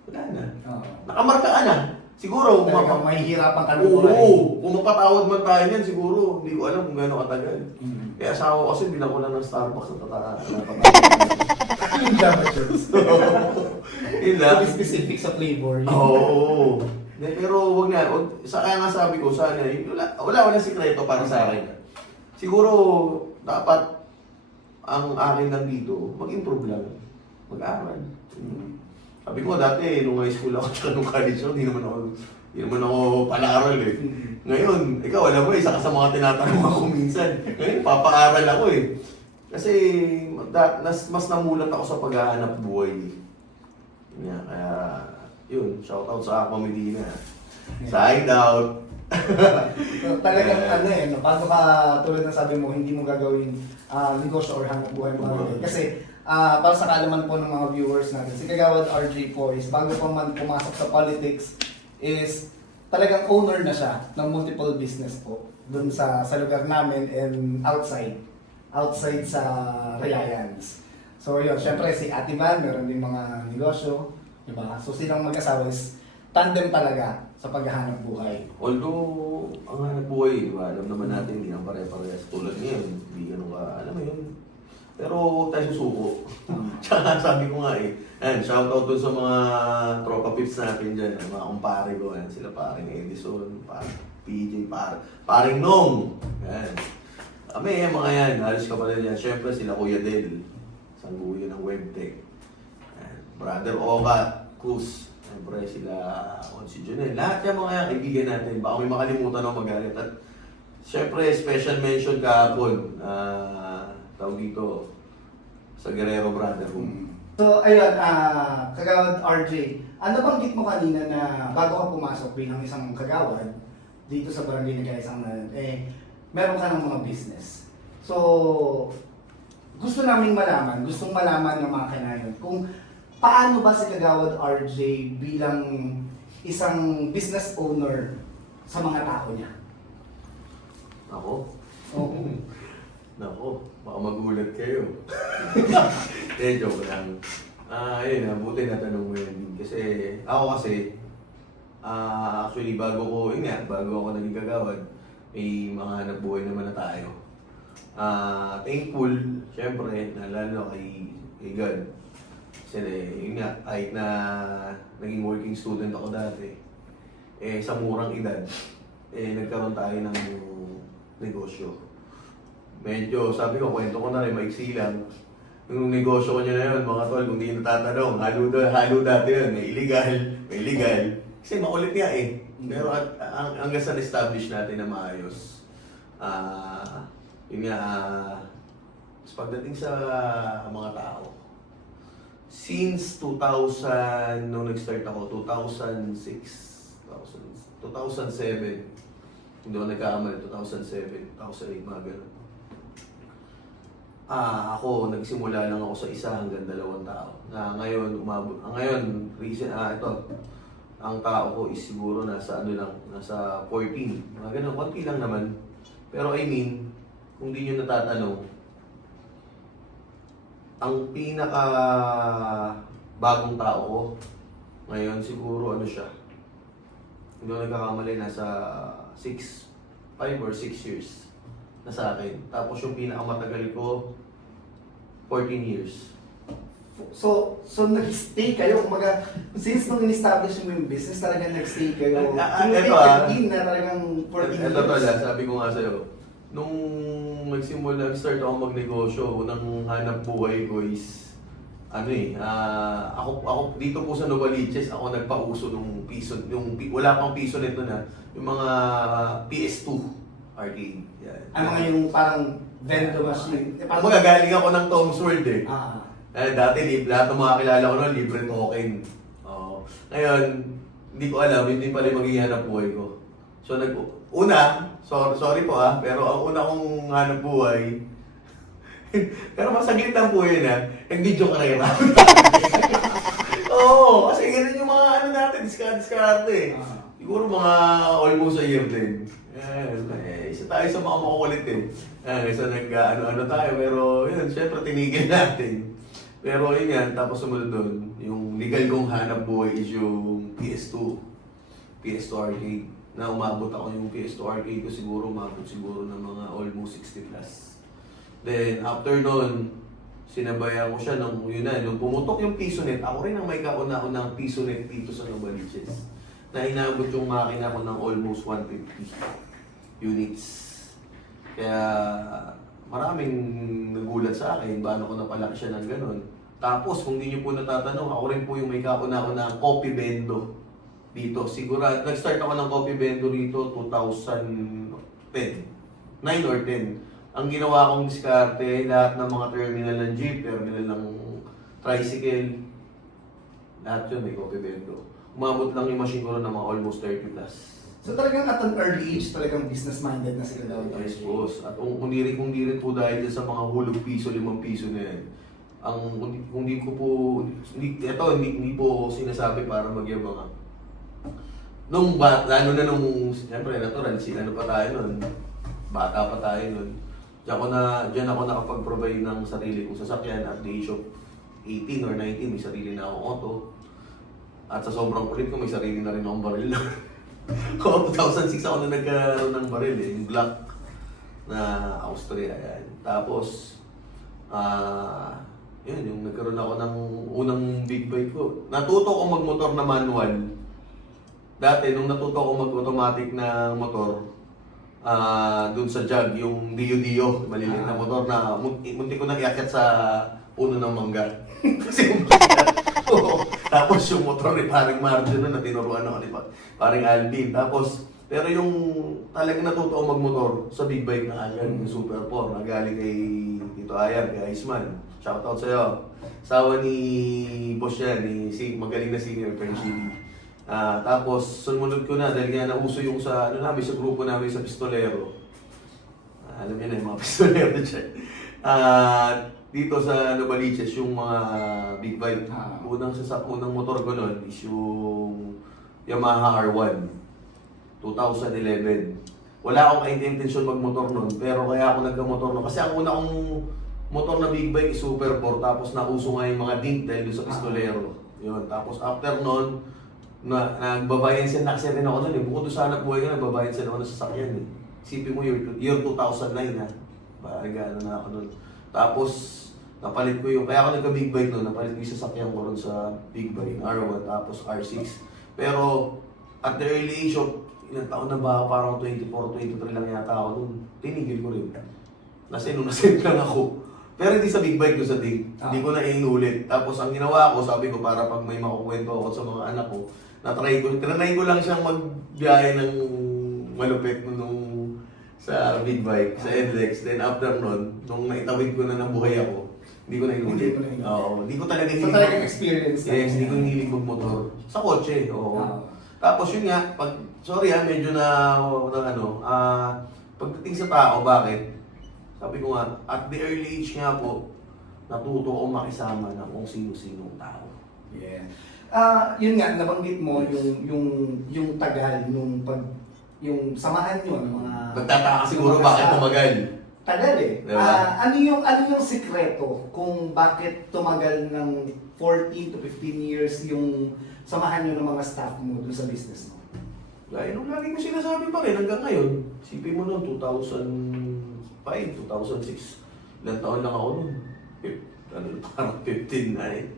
wala na. Oo. Nakamarka ka na. Siguro, Talagang mahihirapan ka ng Oo, buhay. kung mapatawad man tayo niyan, siguro, hindi ko alam kung gano'ng katagal. Mm. Kaya asawa ko kasi bilang ko lang ng Starbucks na patawad. Yung dapat yun. Yun lang. To be specific sa flavor. Oo. Pero wag na, kaya nga sabi ko, sana, wala sikreto para sa akin. Siguro, dapat, ang akin lang dito, mag-improve lang. Mag-aral. Sabi ko dati, nung high school ako, tsaka nung college ako, hindi naman ako pala-aral eh. Ngayon, ikaw, alam mo, isa ka sa mga tinatanong ako minsan. Ngayon, papaaral ako eh. Kasi, mas namulat ako sa paghahanap buhay. Kaya, yun, shoutout sa Aqua Medina. Side out. So, talagang ano eh, no? Bago ka tulad ng sabi mo, hindi mo gagawin negosyo or hanap buhay mo kami. Kasi para sa kaalaman po ng mga viewers natin, si Kagawad RJ po is bago pa man pumasok sa politics is talagang owner na siya ng multiple business po dun sa lugar namin and outside sa Rayayans. So yun, syempre si Ate Van, meron din mga negosyo, di ba? So silang mag-asawa is tandem talaga sa paghahanap buhay. Although, ang hanap buhay, diba, alam naman natin, hindi naman pare-parehas. Tulad ngayon, hindi ganun ka, alam mo yun. Pero huwag tayo susuko. Tsaka sabi ko nga shoutout dun sa mga tropa pips natin dyan, mga kumpare ko, sila paring Edison, paring PJ, paring Nong. Yan. Kami, mga yan, halos ka pala yan. Siyempre, sila Kuya Del, sangguyo ng Webtech. Yan. Brother Oka, Cruz. Siyempre, sila si Junel. Lahat yung mga yan, kaibigan natin. Baka may makalimutan ako magalit. At siyempre, special mention kahapon. Tawag dito sa Guerrero Brotherhood. So, ayun, Kagawad RJ, ano banggit mo kanina na bago ka pumasok bilang isang kagawad dito sa barangay na Gaisang na meron ka ng mga business. So, gustong malaman ng mga kanayon kung paano ba si Kagawad RJ bilang isang business owner sa mga tao niya? Ako? Oo. Nako, baka magulat kayo. Joke lang. Ayun, buti natanong mo yun. Kasi, actually, bago ako naging kagawad, may mga hanap buhay naman na tayo. Thankful, syempre, lalo kay God. Kasi, yun nga, kahit na naging working student ako dati, sa murang edad, nagkaroon tayo ng negosyo. Medyo, sabi ko, kwento ko na rin, maiksi lang. Yung negosyo ko niya na yun, mga tol, kung di natatanong, halo dati yun, may illegal. Kasi makulit nga eh. Pero hanggang sa establish natin na maayos, yun nga, pagdating sa mga tao, since 2000, nung nag-start ako, 2006, 2007, hindi ako nagkakamali, 2007, 2008, mga ganun. Ako, nagsimula lang ako sa isa hanggang 2 tao. Ngayon, recent, ang tao ko is siguro nasa nasa 14. Mga ganun, konti lang naman. Pero I mean, kung di nyo natatanong, ang pinaka bagong tao ko, ngayon siguro siya, hindi ako nagkakamali, nasa 5 or 6 years na sa akin. Tapos yung pinakamatagal ko, 14 years. So nag-stay kayo, kumaga, since nung in-establish mo yung business, talagang nag-stay kayo. In na talagang 14 years. Ito sabi ko nga sa'yo, nung nag-start ako magnegosyo, unang hanap buhay ko is, ako dito po sa Novaliches, ako nagpauso nung piso, wala pang piso nito na, yung mga PS2 arcade. Yan. Mga yung parang vendor machine. Magagaling ako ng Tom's World eh. Ah. Dati, lahat ng mga kilala ko noon, libre token. Ngayon, hindi ko alam, hindi pala magiging hanap buhay ko. So, sorry po pero ang una kong hanap buhay, Pero masaglit lang po yun ha. Nag-video ka na Oo, kasi ganun yung mga ano natin, discard eh. Siguro mga almost a year din. Isa tayo sa mga makukulit eh. Isa nag-ano-ano tayo, pero yun, syempre tinigil natin. Pero yun yan, tapos sumunod doon, yung legal kong hanap buhay is yung PS2 arcade. Na umabot ako yung PS2 arcade ko siguro, umabot siguro ng mga almost 60 plus. Then after noon, sinabayan ko siya nung yun na, nung pumutok yung PisoNet, ako rin ang may kauna-unang PisoNet dito sa Novaliches. Na inabot yung makina ko ng almost 150 units. Kaya maraming nagulat sa akin, paano ko napalaki siya ng ganun. Tapos kung di nyo po natatanong, ako rin po yung may kauna-unang coffee bendo dito. Siguro, nag-start ako ng coffee bendo dito 2010, 9 or 10. Ang ginawa kong diskarte, lahat ng mga terminal ng jeep, terminal ng tricycle, lahat yun may coffee bendo. Umabot lang yung machine ko ng mga almost 30 plus. So talagang at an early age, talagang business-minded na sila daw. Yes, boss. At kung di rin po dahil dyan sa mga hulog piso, 5 piso na yan, kung di ko po, hindi po sinasabi para magyabang. Lalo na nung, siyempre, natural, ano pa tayo nun, bata pa tayo nun. Diyan ako nakapag-provide ng sarili kong sasakyan at the age of 18 or 19, may sarili na akong auto. At sa sobrang kulit ko, may sarili na rin akong baril. 2006 ako na nagkaroon ng baril yung black na Austria. Yan. Tapos, yun, yung nagkaroon ako ng unang big bike ko. Natuto ko magmotor na manual. Dati, nung natuto ko mag-automatic na motor, dun sa jug, yung Dio, maliliit na motor na munti ko nang iakyat sa puno ng mangga. Kasi oo. Tapos yung motor ni paring Margin na tinuruan ako ni paring Alvin. Tapos, pero yung talagang natuto ko magmotor sa big bike na agad, yung Super 4, na galing kay Tito Ayan, kay Iceman. Shoutout sa'yo. Sawa ni boss yan, magaling na senior, Frenchie. Tapos, sumunod ko na dahil nga nauso yung sa grupo namin sa Pistolero. Alam niyo na yung mga Pistolero dyan. Dito sa Novaliches, yung mga big bike. Unang motor ko nun is yung Yamaha R1, 2011. Wala akong ka-intention magmotor nun, pero kaya ako nagka-motor nun. Kasi ang una kong motor na big bike is Super 4, tapos nauso nga yung mga dink dahil sa Pistolero. Yun. Tapos after nun, nagbabayan siya, kasi rin ako nun eh. Bukod sa hanap buhay ko, nagbabayan siya ako ng sasakyan eh. Isipin mo, year 2009 ha. Gano'n na ako nun. Tapos, napalit ko kaya ako nagka-big bike nun, napalit ko yung sasakyan ko rin sa big bike, R1, tapos R6. Pero, at the early age of, ilang taon na ba, parang 24, 23 lang yata ako nun, tinigil ko rin. Nung lang ako. Pero hindi sa big bike ko sa dig. Hindi ko na inulit. Tapos ang ginawa ko, sabi ko para pag may makukwento ako sa mga anak ko, tinry ko lang siyang magbiyahe ng malupit nung sa big bike, sa NLEX. Then after nun, nung naitawid ko na ng buhay ako, hindi ko na inulit. Oo, hindi ko talaga So talagang experience na. Yes, hindi ko hinilig magmotor. Sa kotse, oo. Tapos yun nga, medyo pagdating sa tao, bakit? Sabi ko nga, at the early age nga po, natuto ko makisama ng kung sino-sinong tao. Yeah. Yun nga, nabanggit mo yung tagal yung samahan nyo ng mga... Nagtataka siguro bakit tumagal. Tagal eh. Diba? Ano yung sikreto kung bakit tumagal ng 14 to 15 years yung samahan nyo ng mga staff mo dun sa business mo? Gaya nung lagi ko sinasabi pa rin hanggang ngayon. Sipin mo noon, 2005, 2006. Ilang taon lang ako noon. Parang 15 na eh.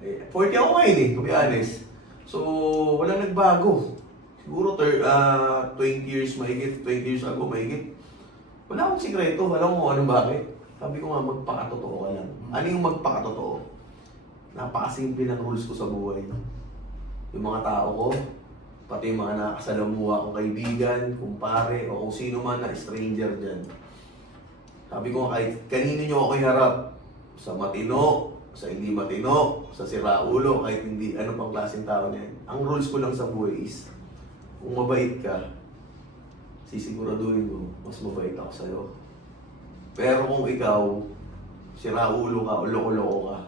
40 ako ngayon eh, to be honest. So, wala nagbago. Siguro 20 years ago mahigit. Wala akong sikreto, alam mo ano bakit? Sabi ko nga, magpakatotoo ka lang. Ano yung magpakatotoo? Napakasimple ng rules ko sa buhay. Yung mga tao ko, pati yung mga nakasalamuha kong kaibigan, kumpare, o kung sino man na stranger dyan. Sabi ko, kahit kanino nyo ako iharap, sa matino, sa hindi matino, sa siraulo, kahit hindi, ano pang klaseng tao niyan. Ang rules ko lang sa buhay is, kung mabait ka, sisiguraduhin mo, mas mabait ako sa'yo. Pero kung ikaw, sira ulo ka o loko-loko ka,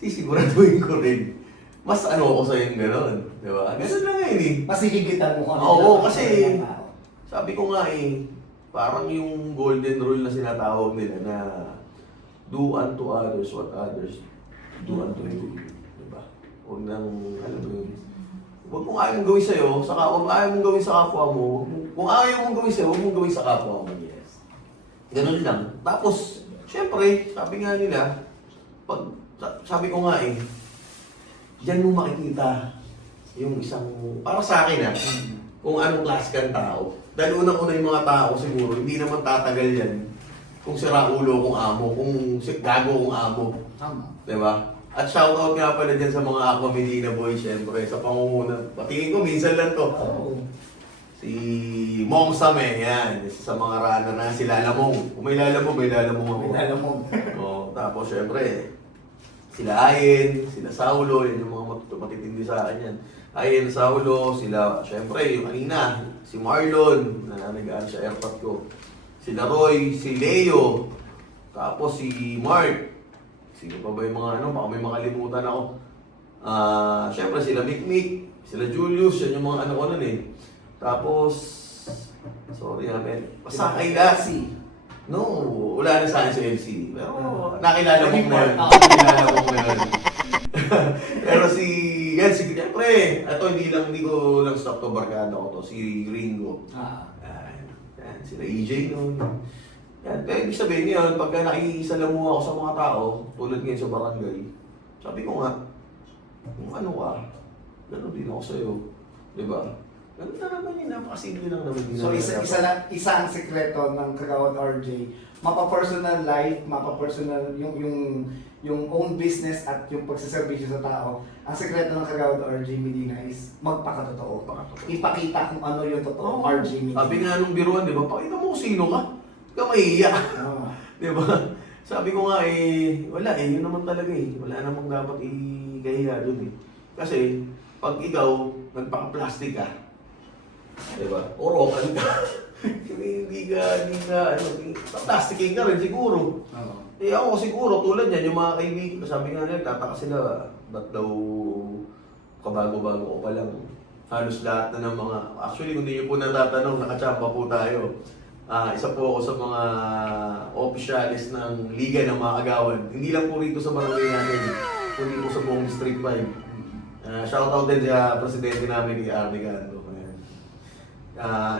sisiguraduhin ko rin. Mas ano ako sa'yo yung gano'n. Di ba? Ganun lang yun eh. Mas higigitan mo kung Oo, kasi ng tao. sabi ko nga eh, parang yung golden rule na sinatawag nila na do unto others what others do unto you. Diba? Huwag nang, alam mo yun. Huwag mong ayaw mong gawin sa'yo, saka huwag ayaw mong gawin sa kapwa mo. Kung ayaw mong gawin sa'yo, huwag mong gawin sa kapwa mo. Yes. Ganun lang. Tapos, syempre, sabi nga nila, sabi ko nga eh, diyan mo makikita yung isang, para sa akin kung anong klase kang tao. Dahil unang-una yung mga tao siguro, hindi naman tatagal yan kung sira ulo kung amo, kung gago kung amo. Tama. Diba? At shoutout nga pala dyan sa mga Aqua Medina boys, syempre, sa pangunguna. Patingin ko, minsan lang to. Oo. Si Mong Same, yan. Isa sa mga runner na si Lalamong. Kung may Lalamong, may Lalamong ako. May alam mo. Tapos syempre, sila Ayen, sila Saulo, yan yung mga matitindi sa akin yan. Ayen, Saulo, sila, syempre, yung kanina, si Marlon, na nag-aan sa airport ko. Sila Roy, si Leo, tapos si Mark. Sino pa ba yung mga ano, baka may makalimutan ako. Syempre, sila Mikmik, sila Julius, yan yung mga ano ko nun eh. Tapos, sorry men, basta kaila. No, wala na sa akin sa LC. Pero nakilala mo na yun. Nakilala mo na yun. Pero yan, siyempre, ito hindi ko lang stop to barkada ko to, si Ringo. Yan, sila EJ nun. Yan, kaya ibig sabihin yun, pagka nakikisalamuha ako sa mga tao, tulad ngayon sa barangay, sabi ko nga, kung ano ka, gano'n din ako sa'yo. Diba? Ganun na naman yun, napakasimple lang naman din. So isa ang sekreto ng Kagawad RJ, mapa-personal life, mapa-personal yung own business at yung pagsaservisyo sa tao. Ang sekreto ng Kagawad RJ Medina is magpakatotoo. Ipakita kung ano yung totoo RJ Medina. Sabi nga nung biruan, di ba, pakita mo kung sino ka. Huwag ka mahiya. Di ba? Sabi ko nga wala yun naman talaga Wala namang dapat ikahiya dun Kasi, pag ikaw, nagpaka-plastic ka, diba? O rokan ka. hindi ka, plastiking ka rin siguro. Ako siguro, tulad yan, yung mga kaibigan, sabi nga nila, tataka sila, ba't daw kabago-bago ko pa lang. Halos lahat na ng mga, actually, kung di nyo po natatanong, nakachamba po tayo. Isa po ako sa mga opisyalis ng Liga ng mga Agawan. Hindi lang po rito sa barangay natin, kundi po sa buong District 5. Shoutout din sa presidente namin kay Arnie Gando.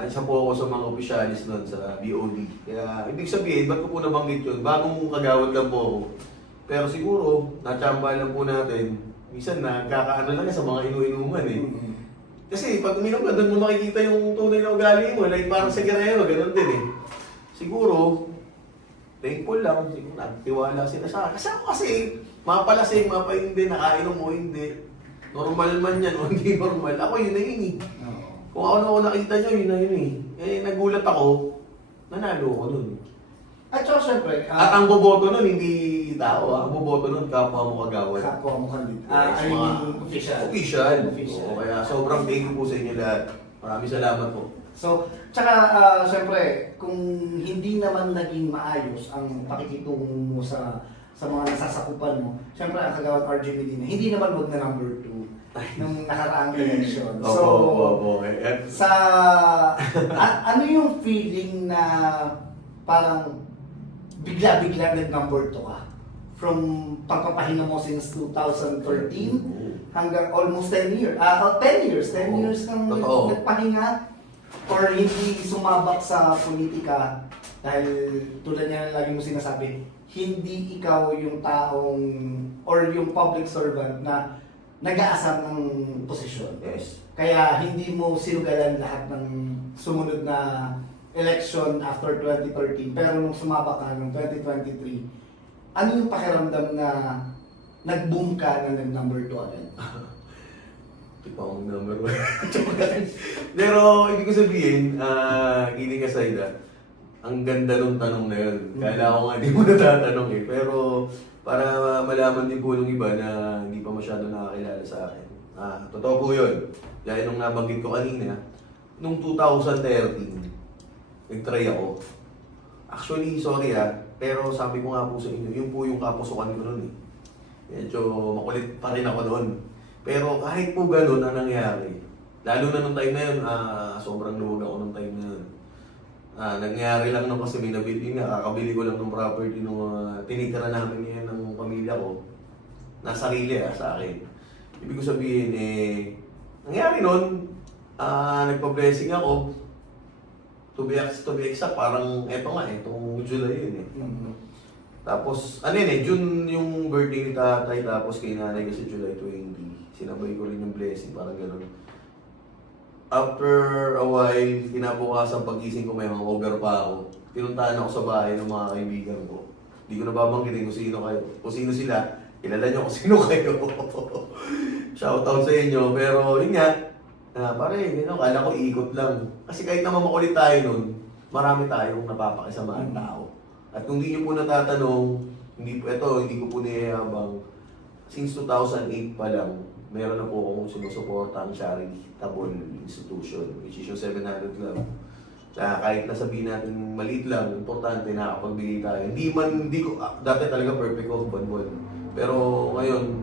Isa po ako sa mga opisyalis nun sa BOD. Kaya ibig sabihin, ba't ko po nabanggit yun? Bagong kagawad lang po ako. Pero siguro, natsambahan lang po natin. Minsan nagkakaano lang sa mga inu-inuman Kasi pag uminom ka, doon mo makikita yung tunay na ugali mo. Like parang sa Guerrero, ganun din Siguro, thankful lang. Siguro nagtiwala sila sa akin. Kasi ako mapalasing, mapaindi, nakainom mo hindi. Normal man yan o hindi normal. Ako yun na yun Kung ako nakita nyo, yun na yun nagulat ako, nanalo ako nun. At saka syempre, At ang boboto nun, hindi tao Ang boboto nun, kapwa mo kagawad. kapwa mo kandidato. Yes, I mean, official. Official. Official. Oo, kaya sobrang thank you po sa inyo lahat. Maraming salamat po. So, tsaka syempre, kung hindi naman naging maayos ang pakikitungo mo sa mga nasasakupan mo, syempre ang Kagawad RJ Medina, hindi naman wag na number 2 nung nakaraang election. So, ano yung feeling na parang bigla-bigla nag-number 2 ka? From pagpapahinga mo since 2013 hanggang almost 10 years. 10 years kang nagpahinga or hindi sumabak sa politika dahil tulad niya lagi mo sinasabi, hindi ikaw yung taong or yung public servant na nag-aasam ng posisyon. Yes. Kaya hindi mo sinugalan lahat ng sumunod na election after 2013. Pero nung sumabak ka noong 2023, ano yung pakiramdam na nag-boom ka na nag-number 2 agad? Ito ang number 1. Pero ibig ko sabihin, kidding aside ang ganda nung tanong na yun. Kala ko nga hindi mo natatanong Pero para malaman din po ng iba na hindi pa masyado nakakilala sa akin. Totoo po yun. Dahil nung nabanggit ko kanina, nung 2013, nag-try ako. Actually, sorry Pero sabi ko nga po sa inyo, yun po yung kapusukan ko nun eh. Medyo makulit pa rin ako noon. Pero kahit po ganun ang nangyari, lalo na nung time na yun, sobrang luwag ako nung time na yun. Nangyari lang nung kasi may nabili nga, kakabili ko lang ng property nung tinitira namin ngayon ng pamilya ko. Na sarili sa akin. Ibig ko sabihin nangyari nun, nagpa-blessing ako. To be exact, parang itong July yun eh. Tapos, June yung birthday ni tatay, tapos kay nanay kasi July 20. Sinabay ko rin yung blessing, parang gano'n. After a while, kinabukasan pagising ko may hangover pa ako. Pinuntahan ako sa bahay ng mga kaibigan ko. Hindi ko na babanggitin kung sino kayo. Kung sino sila, kilala nyo kung sino kayo. Shoutout sa inyo. Pero yun nga, kala ko ikot lang. Kasi kahit naman makulit tayo nun, marami tayong napapakisamahan tao. At kung hindi nyo po natatanong, hindi ko po niyayabang. Since 2008 pa lang, meron na po akong sinusuportang charitable institution, which is yung 700 Club. Kahit nasabihin natin maliit lang, importante nakapagbigay tayo. Dati talaga perfect ko, buwan-buwan. Pero ngayon,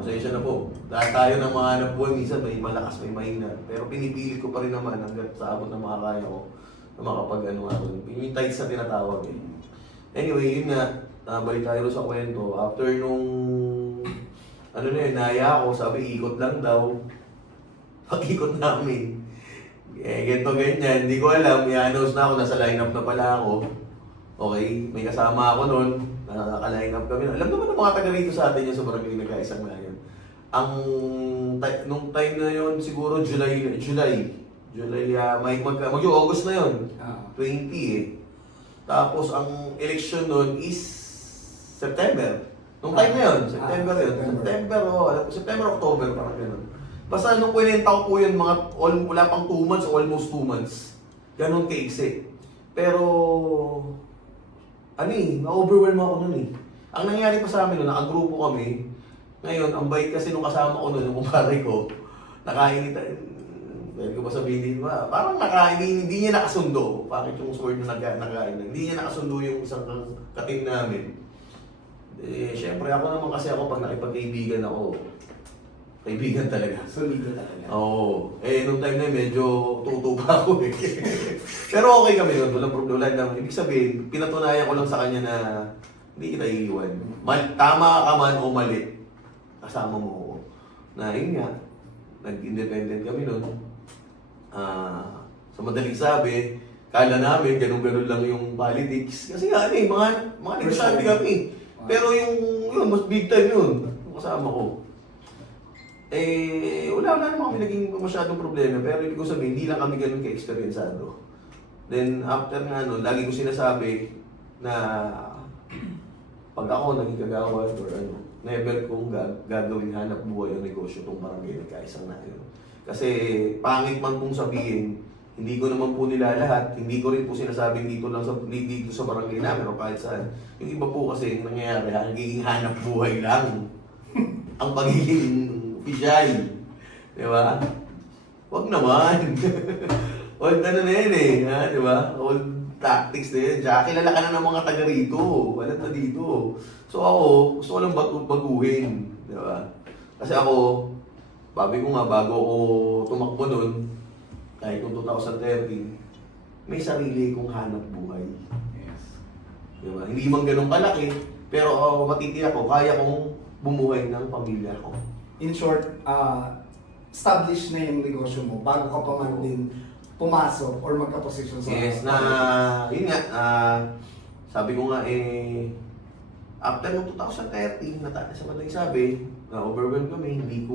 pasensya na po. Dahil tayo ng mga anak buwan, minsan may malakas, may mahina. Pero pinipilit ko pa rin naman hanggat sa abot ng mga kaya ko na makapag-ano ako. Yung tights na tinatawag eh. Anyway, yun nga, balik tayo sa kwento. After nung naya ako, sabi ikot lang daw. Pag-ikot namin. Ganito ganyan, hindi ko alam, i-announce na ako, nasa lineup na pala ako. Okay, may kasama ako noon, naka-line up kami. Alam naman ng mga taga rito sa atin yung sa barangay nagkaisang na yun. Nung time na yun, siguro July, mag-August na yun. 20 eh. Tapos ang election noon is September. Nung time na yun, September yun. September, October, parang gano'n. Basta nung kwenta ko po yun, wala pang 2 months o almost 2 months. Ganon kaiksi. Pero, na-overwhelm ako nun eh. Ang nangyari pa sa amin nun, nakagrupo kami. Ngayon, ang bait kasi nung kasama ko nun, yung kumpare ko, pwede ko ba sabihin ba? Parang hindi niya nakasundo. Bakit yung word na nakain? Hindi niya nakasundo yung isang katim namin. Siyempre ako naman kasi pag nakipagkaibigan ako, kaibigan talaga. Solido talaga. Oo. Nung time na yun, medyo tuto pa ako eh. Pero okay kami nun, walang problema naman. Ibig sabihin, pinatunayan ko lang sa kanya na hindi kita iiwan. Tama ka man o mali, kasama mo ako. Na yun nga, nag-independent kami nun. Sa madaling sabi, kala namin, ganun-ganun lang yung politics. Kasi nga, mga nagsasabi kami. Pero yun, mas big time yun. Yung kasama ko. Wala naman kami naging masyadong problema. Pero ibig ko sabihin, hindi lang kami ganun ka-experiensado. Then, after nga lagi ko sinasabi na pag ako naging kagawad or never kong gagawin hanap buhay ang negosyo itong barangay nagkaisang na yun. Kasi pangit man pong sabihin, hindi ko naman po nila lahat, hindi ko rin po sinasabing dito sa barangay namin o kahit saan. Yung iba po kasi nangyayari, nagiging hanap buhay lang ang pagiging opisyal. Di ba? Wag naman. Old na yan di ba? Old tactics na yan. Tsaka kilala ka na ng mga taga rito. Walat na dito. So ako, gusto ko lang baguhin. Di ba? Kasi ako, bago ako tumakbo nun, kahit kung 2013, may sarili kong hanap buhay. Yes. Diba? Hindi man ganun kalaki, pero matitiyak ko, kaya kong bumuhay ng pamilya ko. In short, establish na yung negosyo mo bago ka pa man din pumasok or magka-position sa... Yes, yun nga, sabi ko nga after ng 2013, sa madaling sabi, na-overwhelmed kami, hindi ko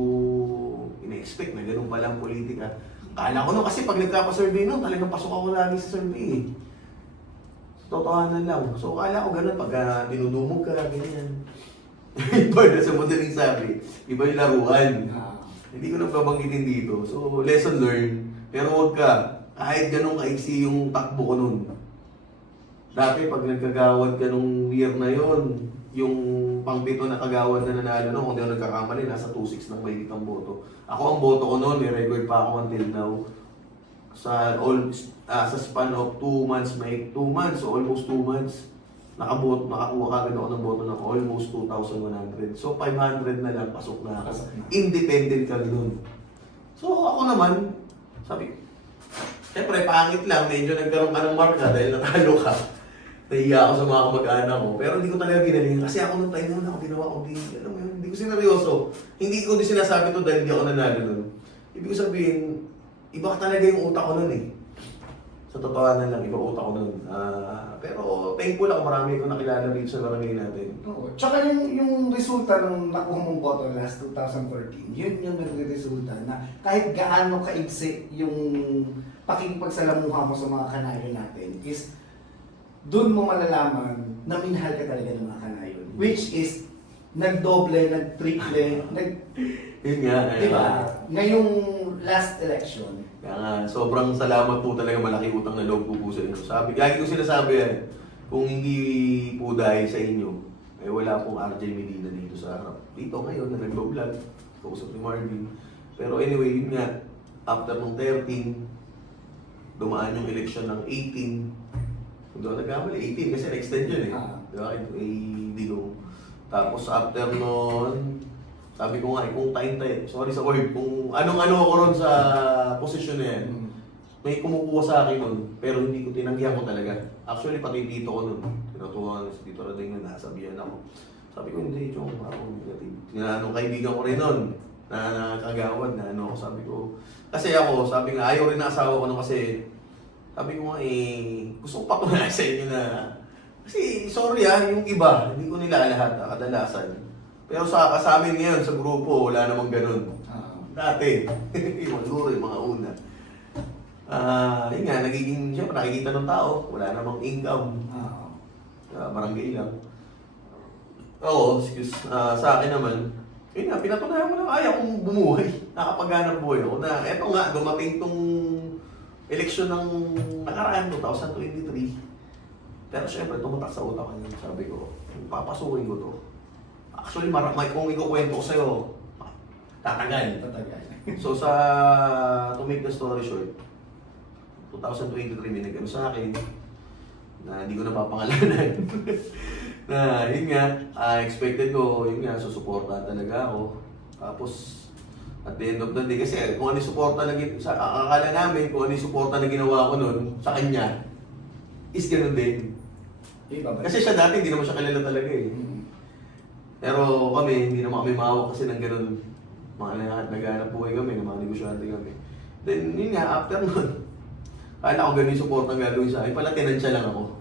ina-expect na ganun pala ang politika. Kala ko kasi pag nagkapa-survey nun, talagang pasok ako lagi sa survey eh. Totohanan lang. So kala ko ganun pag dinudumog ka, ganyan. Iba na sa madaling sabi, iba yung laruan. Hindi ko nagbabanggitin dito. So lesson learned. Pero huwag ka, kahit ganun kaiksi yung takbo ko nun. Dati pag nagkagawad ka nung year na yon, yung pang-pito na kagawad na nanalo kung di ako nagkakamali, nasa 2-6 ng mahigit ang boto. Ako ang boto ko noon, may record pa ako until now. Sa span of 2 months, may 2 months, so almost 2 months. nakakuha kagad ako ng boto ng almost 2,100. So 500 na lang, pasok na ako. Pasok na. Independent ka nun. So ako naman, sabi, syempre pangit lang, medyo nagkaroon ka ng marka dahil natalo ka. Nahiya ako sa mga kamag-anak ko. Pero hindi ko talaga ginalingan. Kasi ako nung time na ako ginawa ko, alam mo yun, hindi ko sineryoso. Hindi ko din sinasabi to dahil hindi ako nanalo nun. Ibig ko sabihin, iba talaga yung utak ko nun eh. Sa totohanan lang, iba utak ko nun. Pero thankful ako, marami ko nakilala rin sa barangay natin. Oo. Tsaka yung resulta ng nakuha mong boto last 2014, yun yung nagre-resulta na kahit gaano kaigsi yung pakikipagsalamuha mo sa mga kanayon natin is doon mo malalaman na minahal ka talaga ng mga kanayon. Which is, nagdoble, nagtriple, Yun nga. diba? Ngayong last election, Kaya nga, sobrang salamat po talaga, malaki utang na loob po sa inyo. Lagi ko sinasabi yan, kung hindi po dahil sa inyo, eh wala pong RJ Medina dito sa harap. Dito ngayon, nag-vlog, kausap ni Marvin. Pero anyway, yun nga, after nung 13, dumaan yung election ng 18, hindi ako nagkamali, 18 kasi na-extend yun eh. Diba? Hindi ko. Tapos after nun, sabi ko nga, kung sorry sa word, kung anong-ano ako ron sa posisyon na yan, may kumukuha sa akin nun, pero hindi ko tinanggihan ko talaga. Actually, pati dito ko nun, tinutuwa si Tito Rading na nasabihan ako. Sabi ko, hindi, Chong, ako negative. Tinanong kaibigan ko rin nun, na nakakagawad na ano, sabi ko. Kasi ako, sabi nga, ayaw rin na asawa ko nun kasi, sabi ko nga gusto ko patunayan sa inyo na, kasi sorry yung iba, hindi ko nila lahat, kadalasan. Pero sa amin ngayon, sa grupo, wala namang ganun. Dati, siguro yung mga una. Yun nga, siyempre nakikita ng tao, wala namang income. Barangay lang. Oo, excuse. Sa akin naman, yun nga, pinatunayan mo lang, ayaw kong bumuhay. Nakapaghanap buhay ako na, eto nga, dumating tong eleksyon ng nakaraan, 2023. Pero syempre, tumatak sa utak ko yun. Sabi ko, papasukin ko to. Actually, kung ikukwento ko sa'yo, tatagal. So to make the story short, 2023 may nag-ano sa akin na hindi ko napapangalanan. Na yun nga, expected ko, yun nga, susuportahan talaga ako. Tapos, at the end of the day, kasi kung ano yung suporta na akala namin, kung ano yung suporta na ginawa ko nun sa kanya, is ganun din. Kasi siya dati, hindi naman siya kilala talaga eh. Pero kami, hindi naman kami mahawak kasi ng ganun. Mga naghanap buhay kami, ng mga negosyante kami. Then, yun nga, after nun, kala ko ganun yung support ang gagawin sa akin. Pala, tinansya lang ako.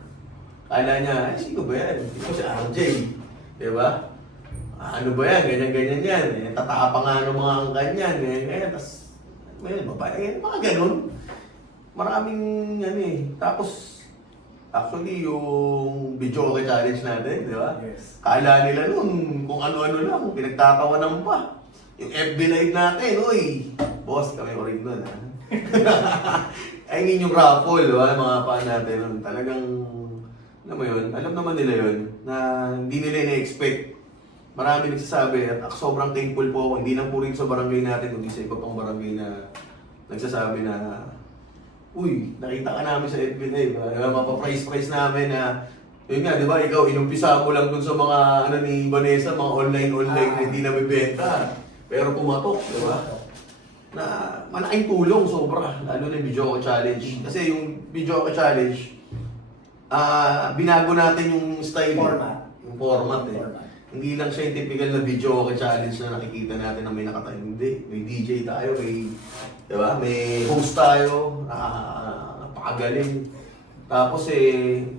Kala niya, sino ba yan? Ito si RJ. Diba? Ano ba yan? Ganyan-ganyan yan. Tataka pa nga ng mga ganyan. Ganyan. Tapos, may babae. Mga ganun. Maraming yan eh. Tapos, actually, yung video challenge natin, di ba? Yes. Kala nila nun, kung ano-ano lang, pinagtatawanan pa. Yung FB Live natin, uy, boss, kami orig nun, ha? I mean, yung raffle, di ba? Mga paan natin nun, talagang, alam mo yun, alam naman nila yun, na hindi nila ina-expect. Marami nagsasabi, at sobrang thankful po ako, hindi lang po rin sa barangay natin, kundi sa iba pang barangay na nagsasabi na, uy, nakita ka namin sa FB Live, mapaprice namin na, yun nga, di ba, ikaw, inumpisa mo lang dun sa mga, ni Vanessa, mga online na hindi nabibenta. Pero pumatok, di ba? Na malaking tulong, sobra, lalo na yung video challenge. Kasi yung video challenge, binago natin yung style. Yung format eh. Hindi lang siya yung typical na video challenge na nakikita natin na may nakatayo. Hindi, may DJ tayo, diba? May host tayo, napakagaling. Tapos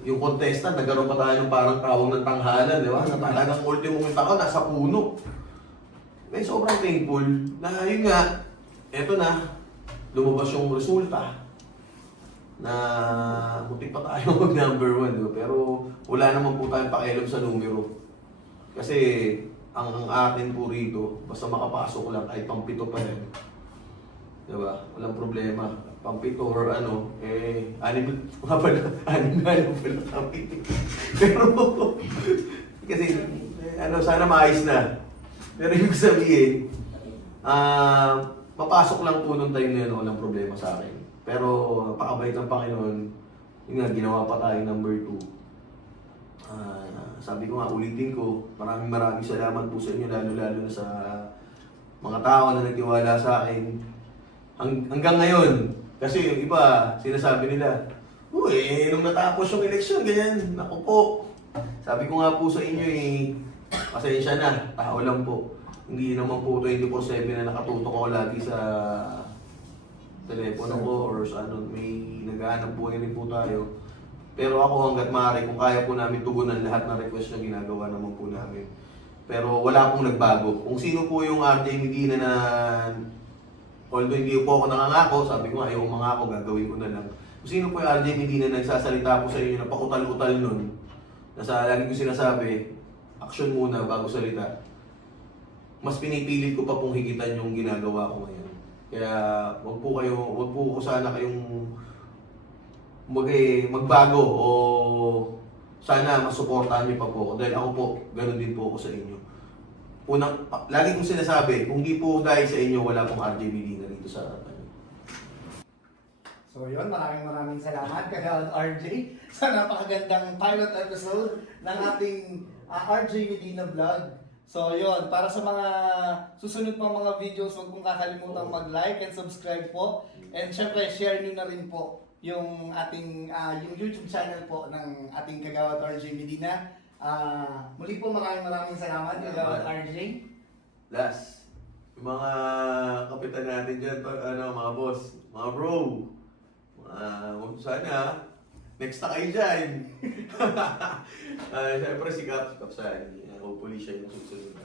yung contestant, nagkaroon pa tayo ng parang tawag ng tanghalan, di ba? Natala ng ultimo yung tao, nasa puno. May sobrang thankful na yun nga, eto na, lumabas yung resulta na buti pa tayo mag number 1, diba? Pero wala naman po tayong pakialam sa numero. Kasi ang atin po rito, basta makapasok lang, ay pampito pa rin. Diba? Walang problema. Pampito or anim na lang pala kami. Pero, kasi, sana maayos na. Pero yung sabihin, papasok lang po nung time na yun, walang problema sa akin. Pero, pakabait ng Panginoon, yun nga, ginawa pa tayo number 2. Sabi ko nga, ulitin ko, maraming salamat po sa inyo, lalo-lalo na sa mga tao na nagtiwala sa akin. Hanggang ngayon, kasi yung iba, sinasabi nila, uy, nung natapos yung eleksyon, ganyan, naku po. Sabi ko nga po sa inyo pasensya na, tao lang po. Hindi naman po 24/7 na nakatutok ako lagi sa telepono ko or sa ano, may naghahanap buhay rin po tayo. Pero ako hanggat maaari, kung kaya po namin tugunan lahat ng request na ginagawa naman po namin. Pero wala pong nagbago. Kung sino po yung RJ Medina na, although hindi po ako nangangako, sabi ko nga, ayaw mangako, gagawin ko na lang. Kung sino po yung RJ Medina na nagsasalita po sa inyo na pakutal-utal nun, nasa lagi ko sinasabi, action muna bago salita. Mas pinipilit ko pa pong higitan yung ginagawa ko ngayon. Kaya wag po sana kayong magbago o sana masuportahan niyo pa po ako dahil ako po, ganun din po ako sa inyo. Lagi kong sinasabi, kung di po dahil sa inyo, wala pong RJ Medina rito sa harapan. So yun, maraming salamat kagawad RJ sa napakagandang pilot episode ng ating RJ Medina vlog. So yun, para sa mga susunod pang mga videos, huwag pong kakalimutan mag-like and subscribe po. And syempre, share nyo na rin po yung ating yung YouTube channel po ng ating kagawad RJ Medina. Muli po maraming salamat kagawad RJ. Last, yung mga kapitan natin dyan, mga boss, mga bro, sana, next na kayo dyan. Siyempre si Kapsan, hopefully siya yung susunod.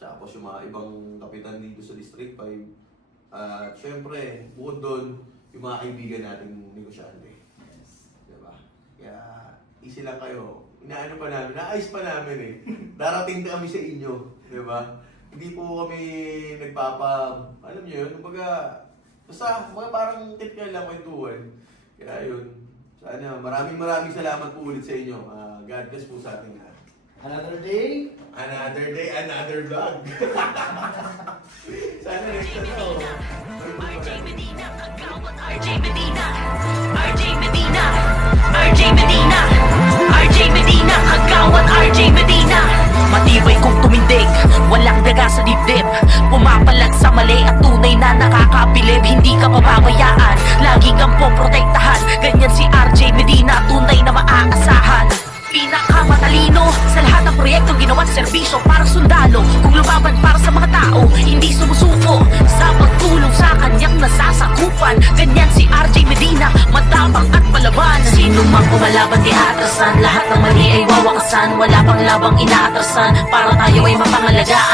Tsaka po yung mga ibang kapitan dito sa District 5. Siyempre, bukod doon, yung mga kaibigan natin negosyante. Yes. Diba? Kaya, easy lang kayo. Inaano pa namin, naayos pa namin eh. Darating na kami sa inyo. Diba? Hindi po kami alam nyo yun, basta parang tip ka lang kwentuhan. Kaya yun, sana maraming salamat po ulit sa inyo. God bless po sa ating lahat. Another day. Another vlog. Sana next na RJ Medina, kagawad RJ Medina, RJ Medina, RJ Medina, RJ Medina, kagawad RJ Medina. Matibay kong tumindig, walang daga sa dibdib. Pumapalag sa mali at tunay na nakakabilib. Hindi ka mababayaan, lagi kang poprotektahan. Ganyan si RJ Medina, tunay na maaasahan. Pinakamatalino sa lahat ng proyektong ginawa't serbisyo para sundalo. Kung lumaban para sa mga tao, hindi sumusuko sa pagtulong sa kanyang nasasakupan. Ganyan si RJ Medina, matapang at palaban. Sino mang kumalaban di atrasan, lahat ng mali ay wawakasan. Wala pang labang inaatrasan, para tayo ay mapangalagaan.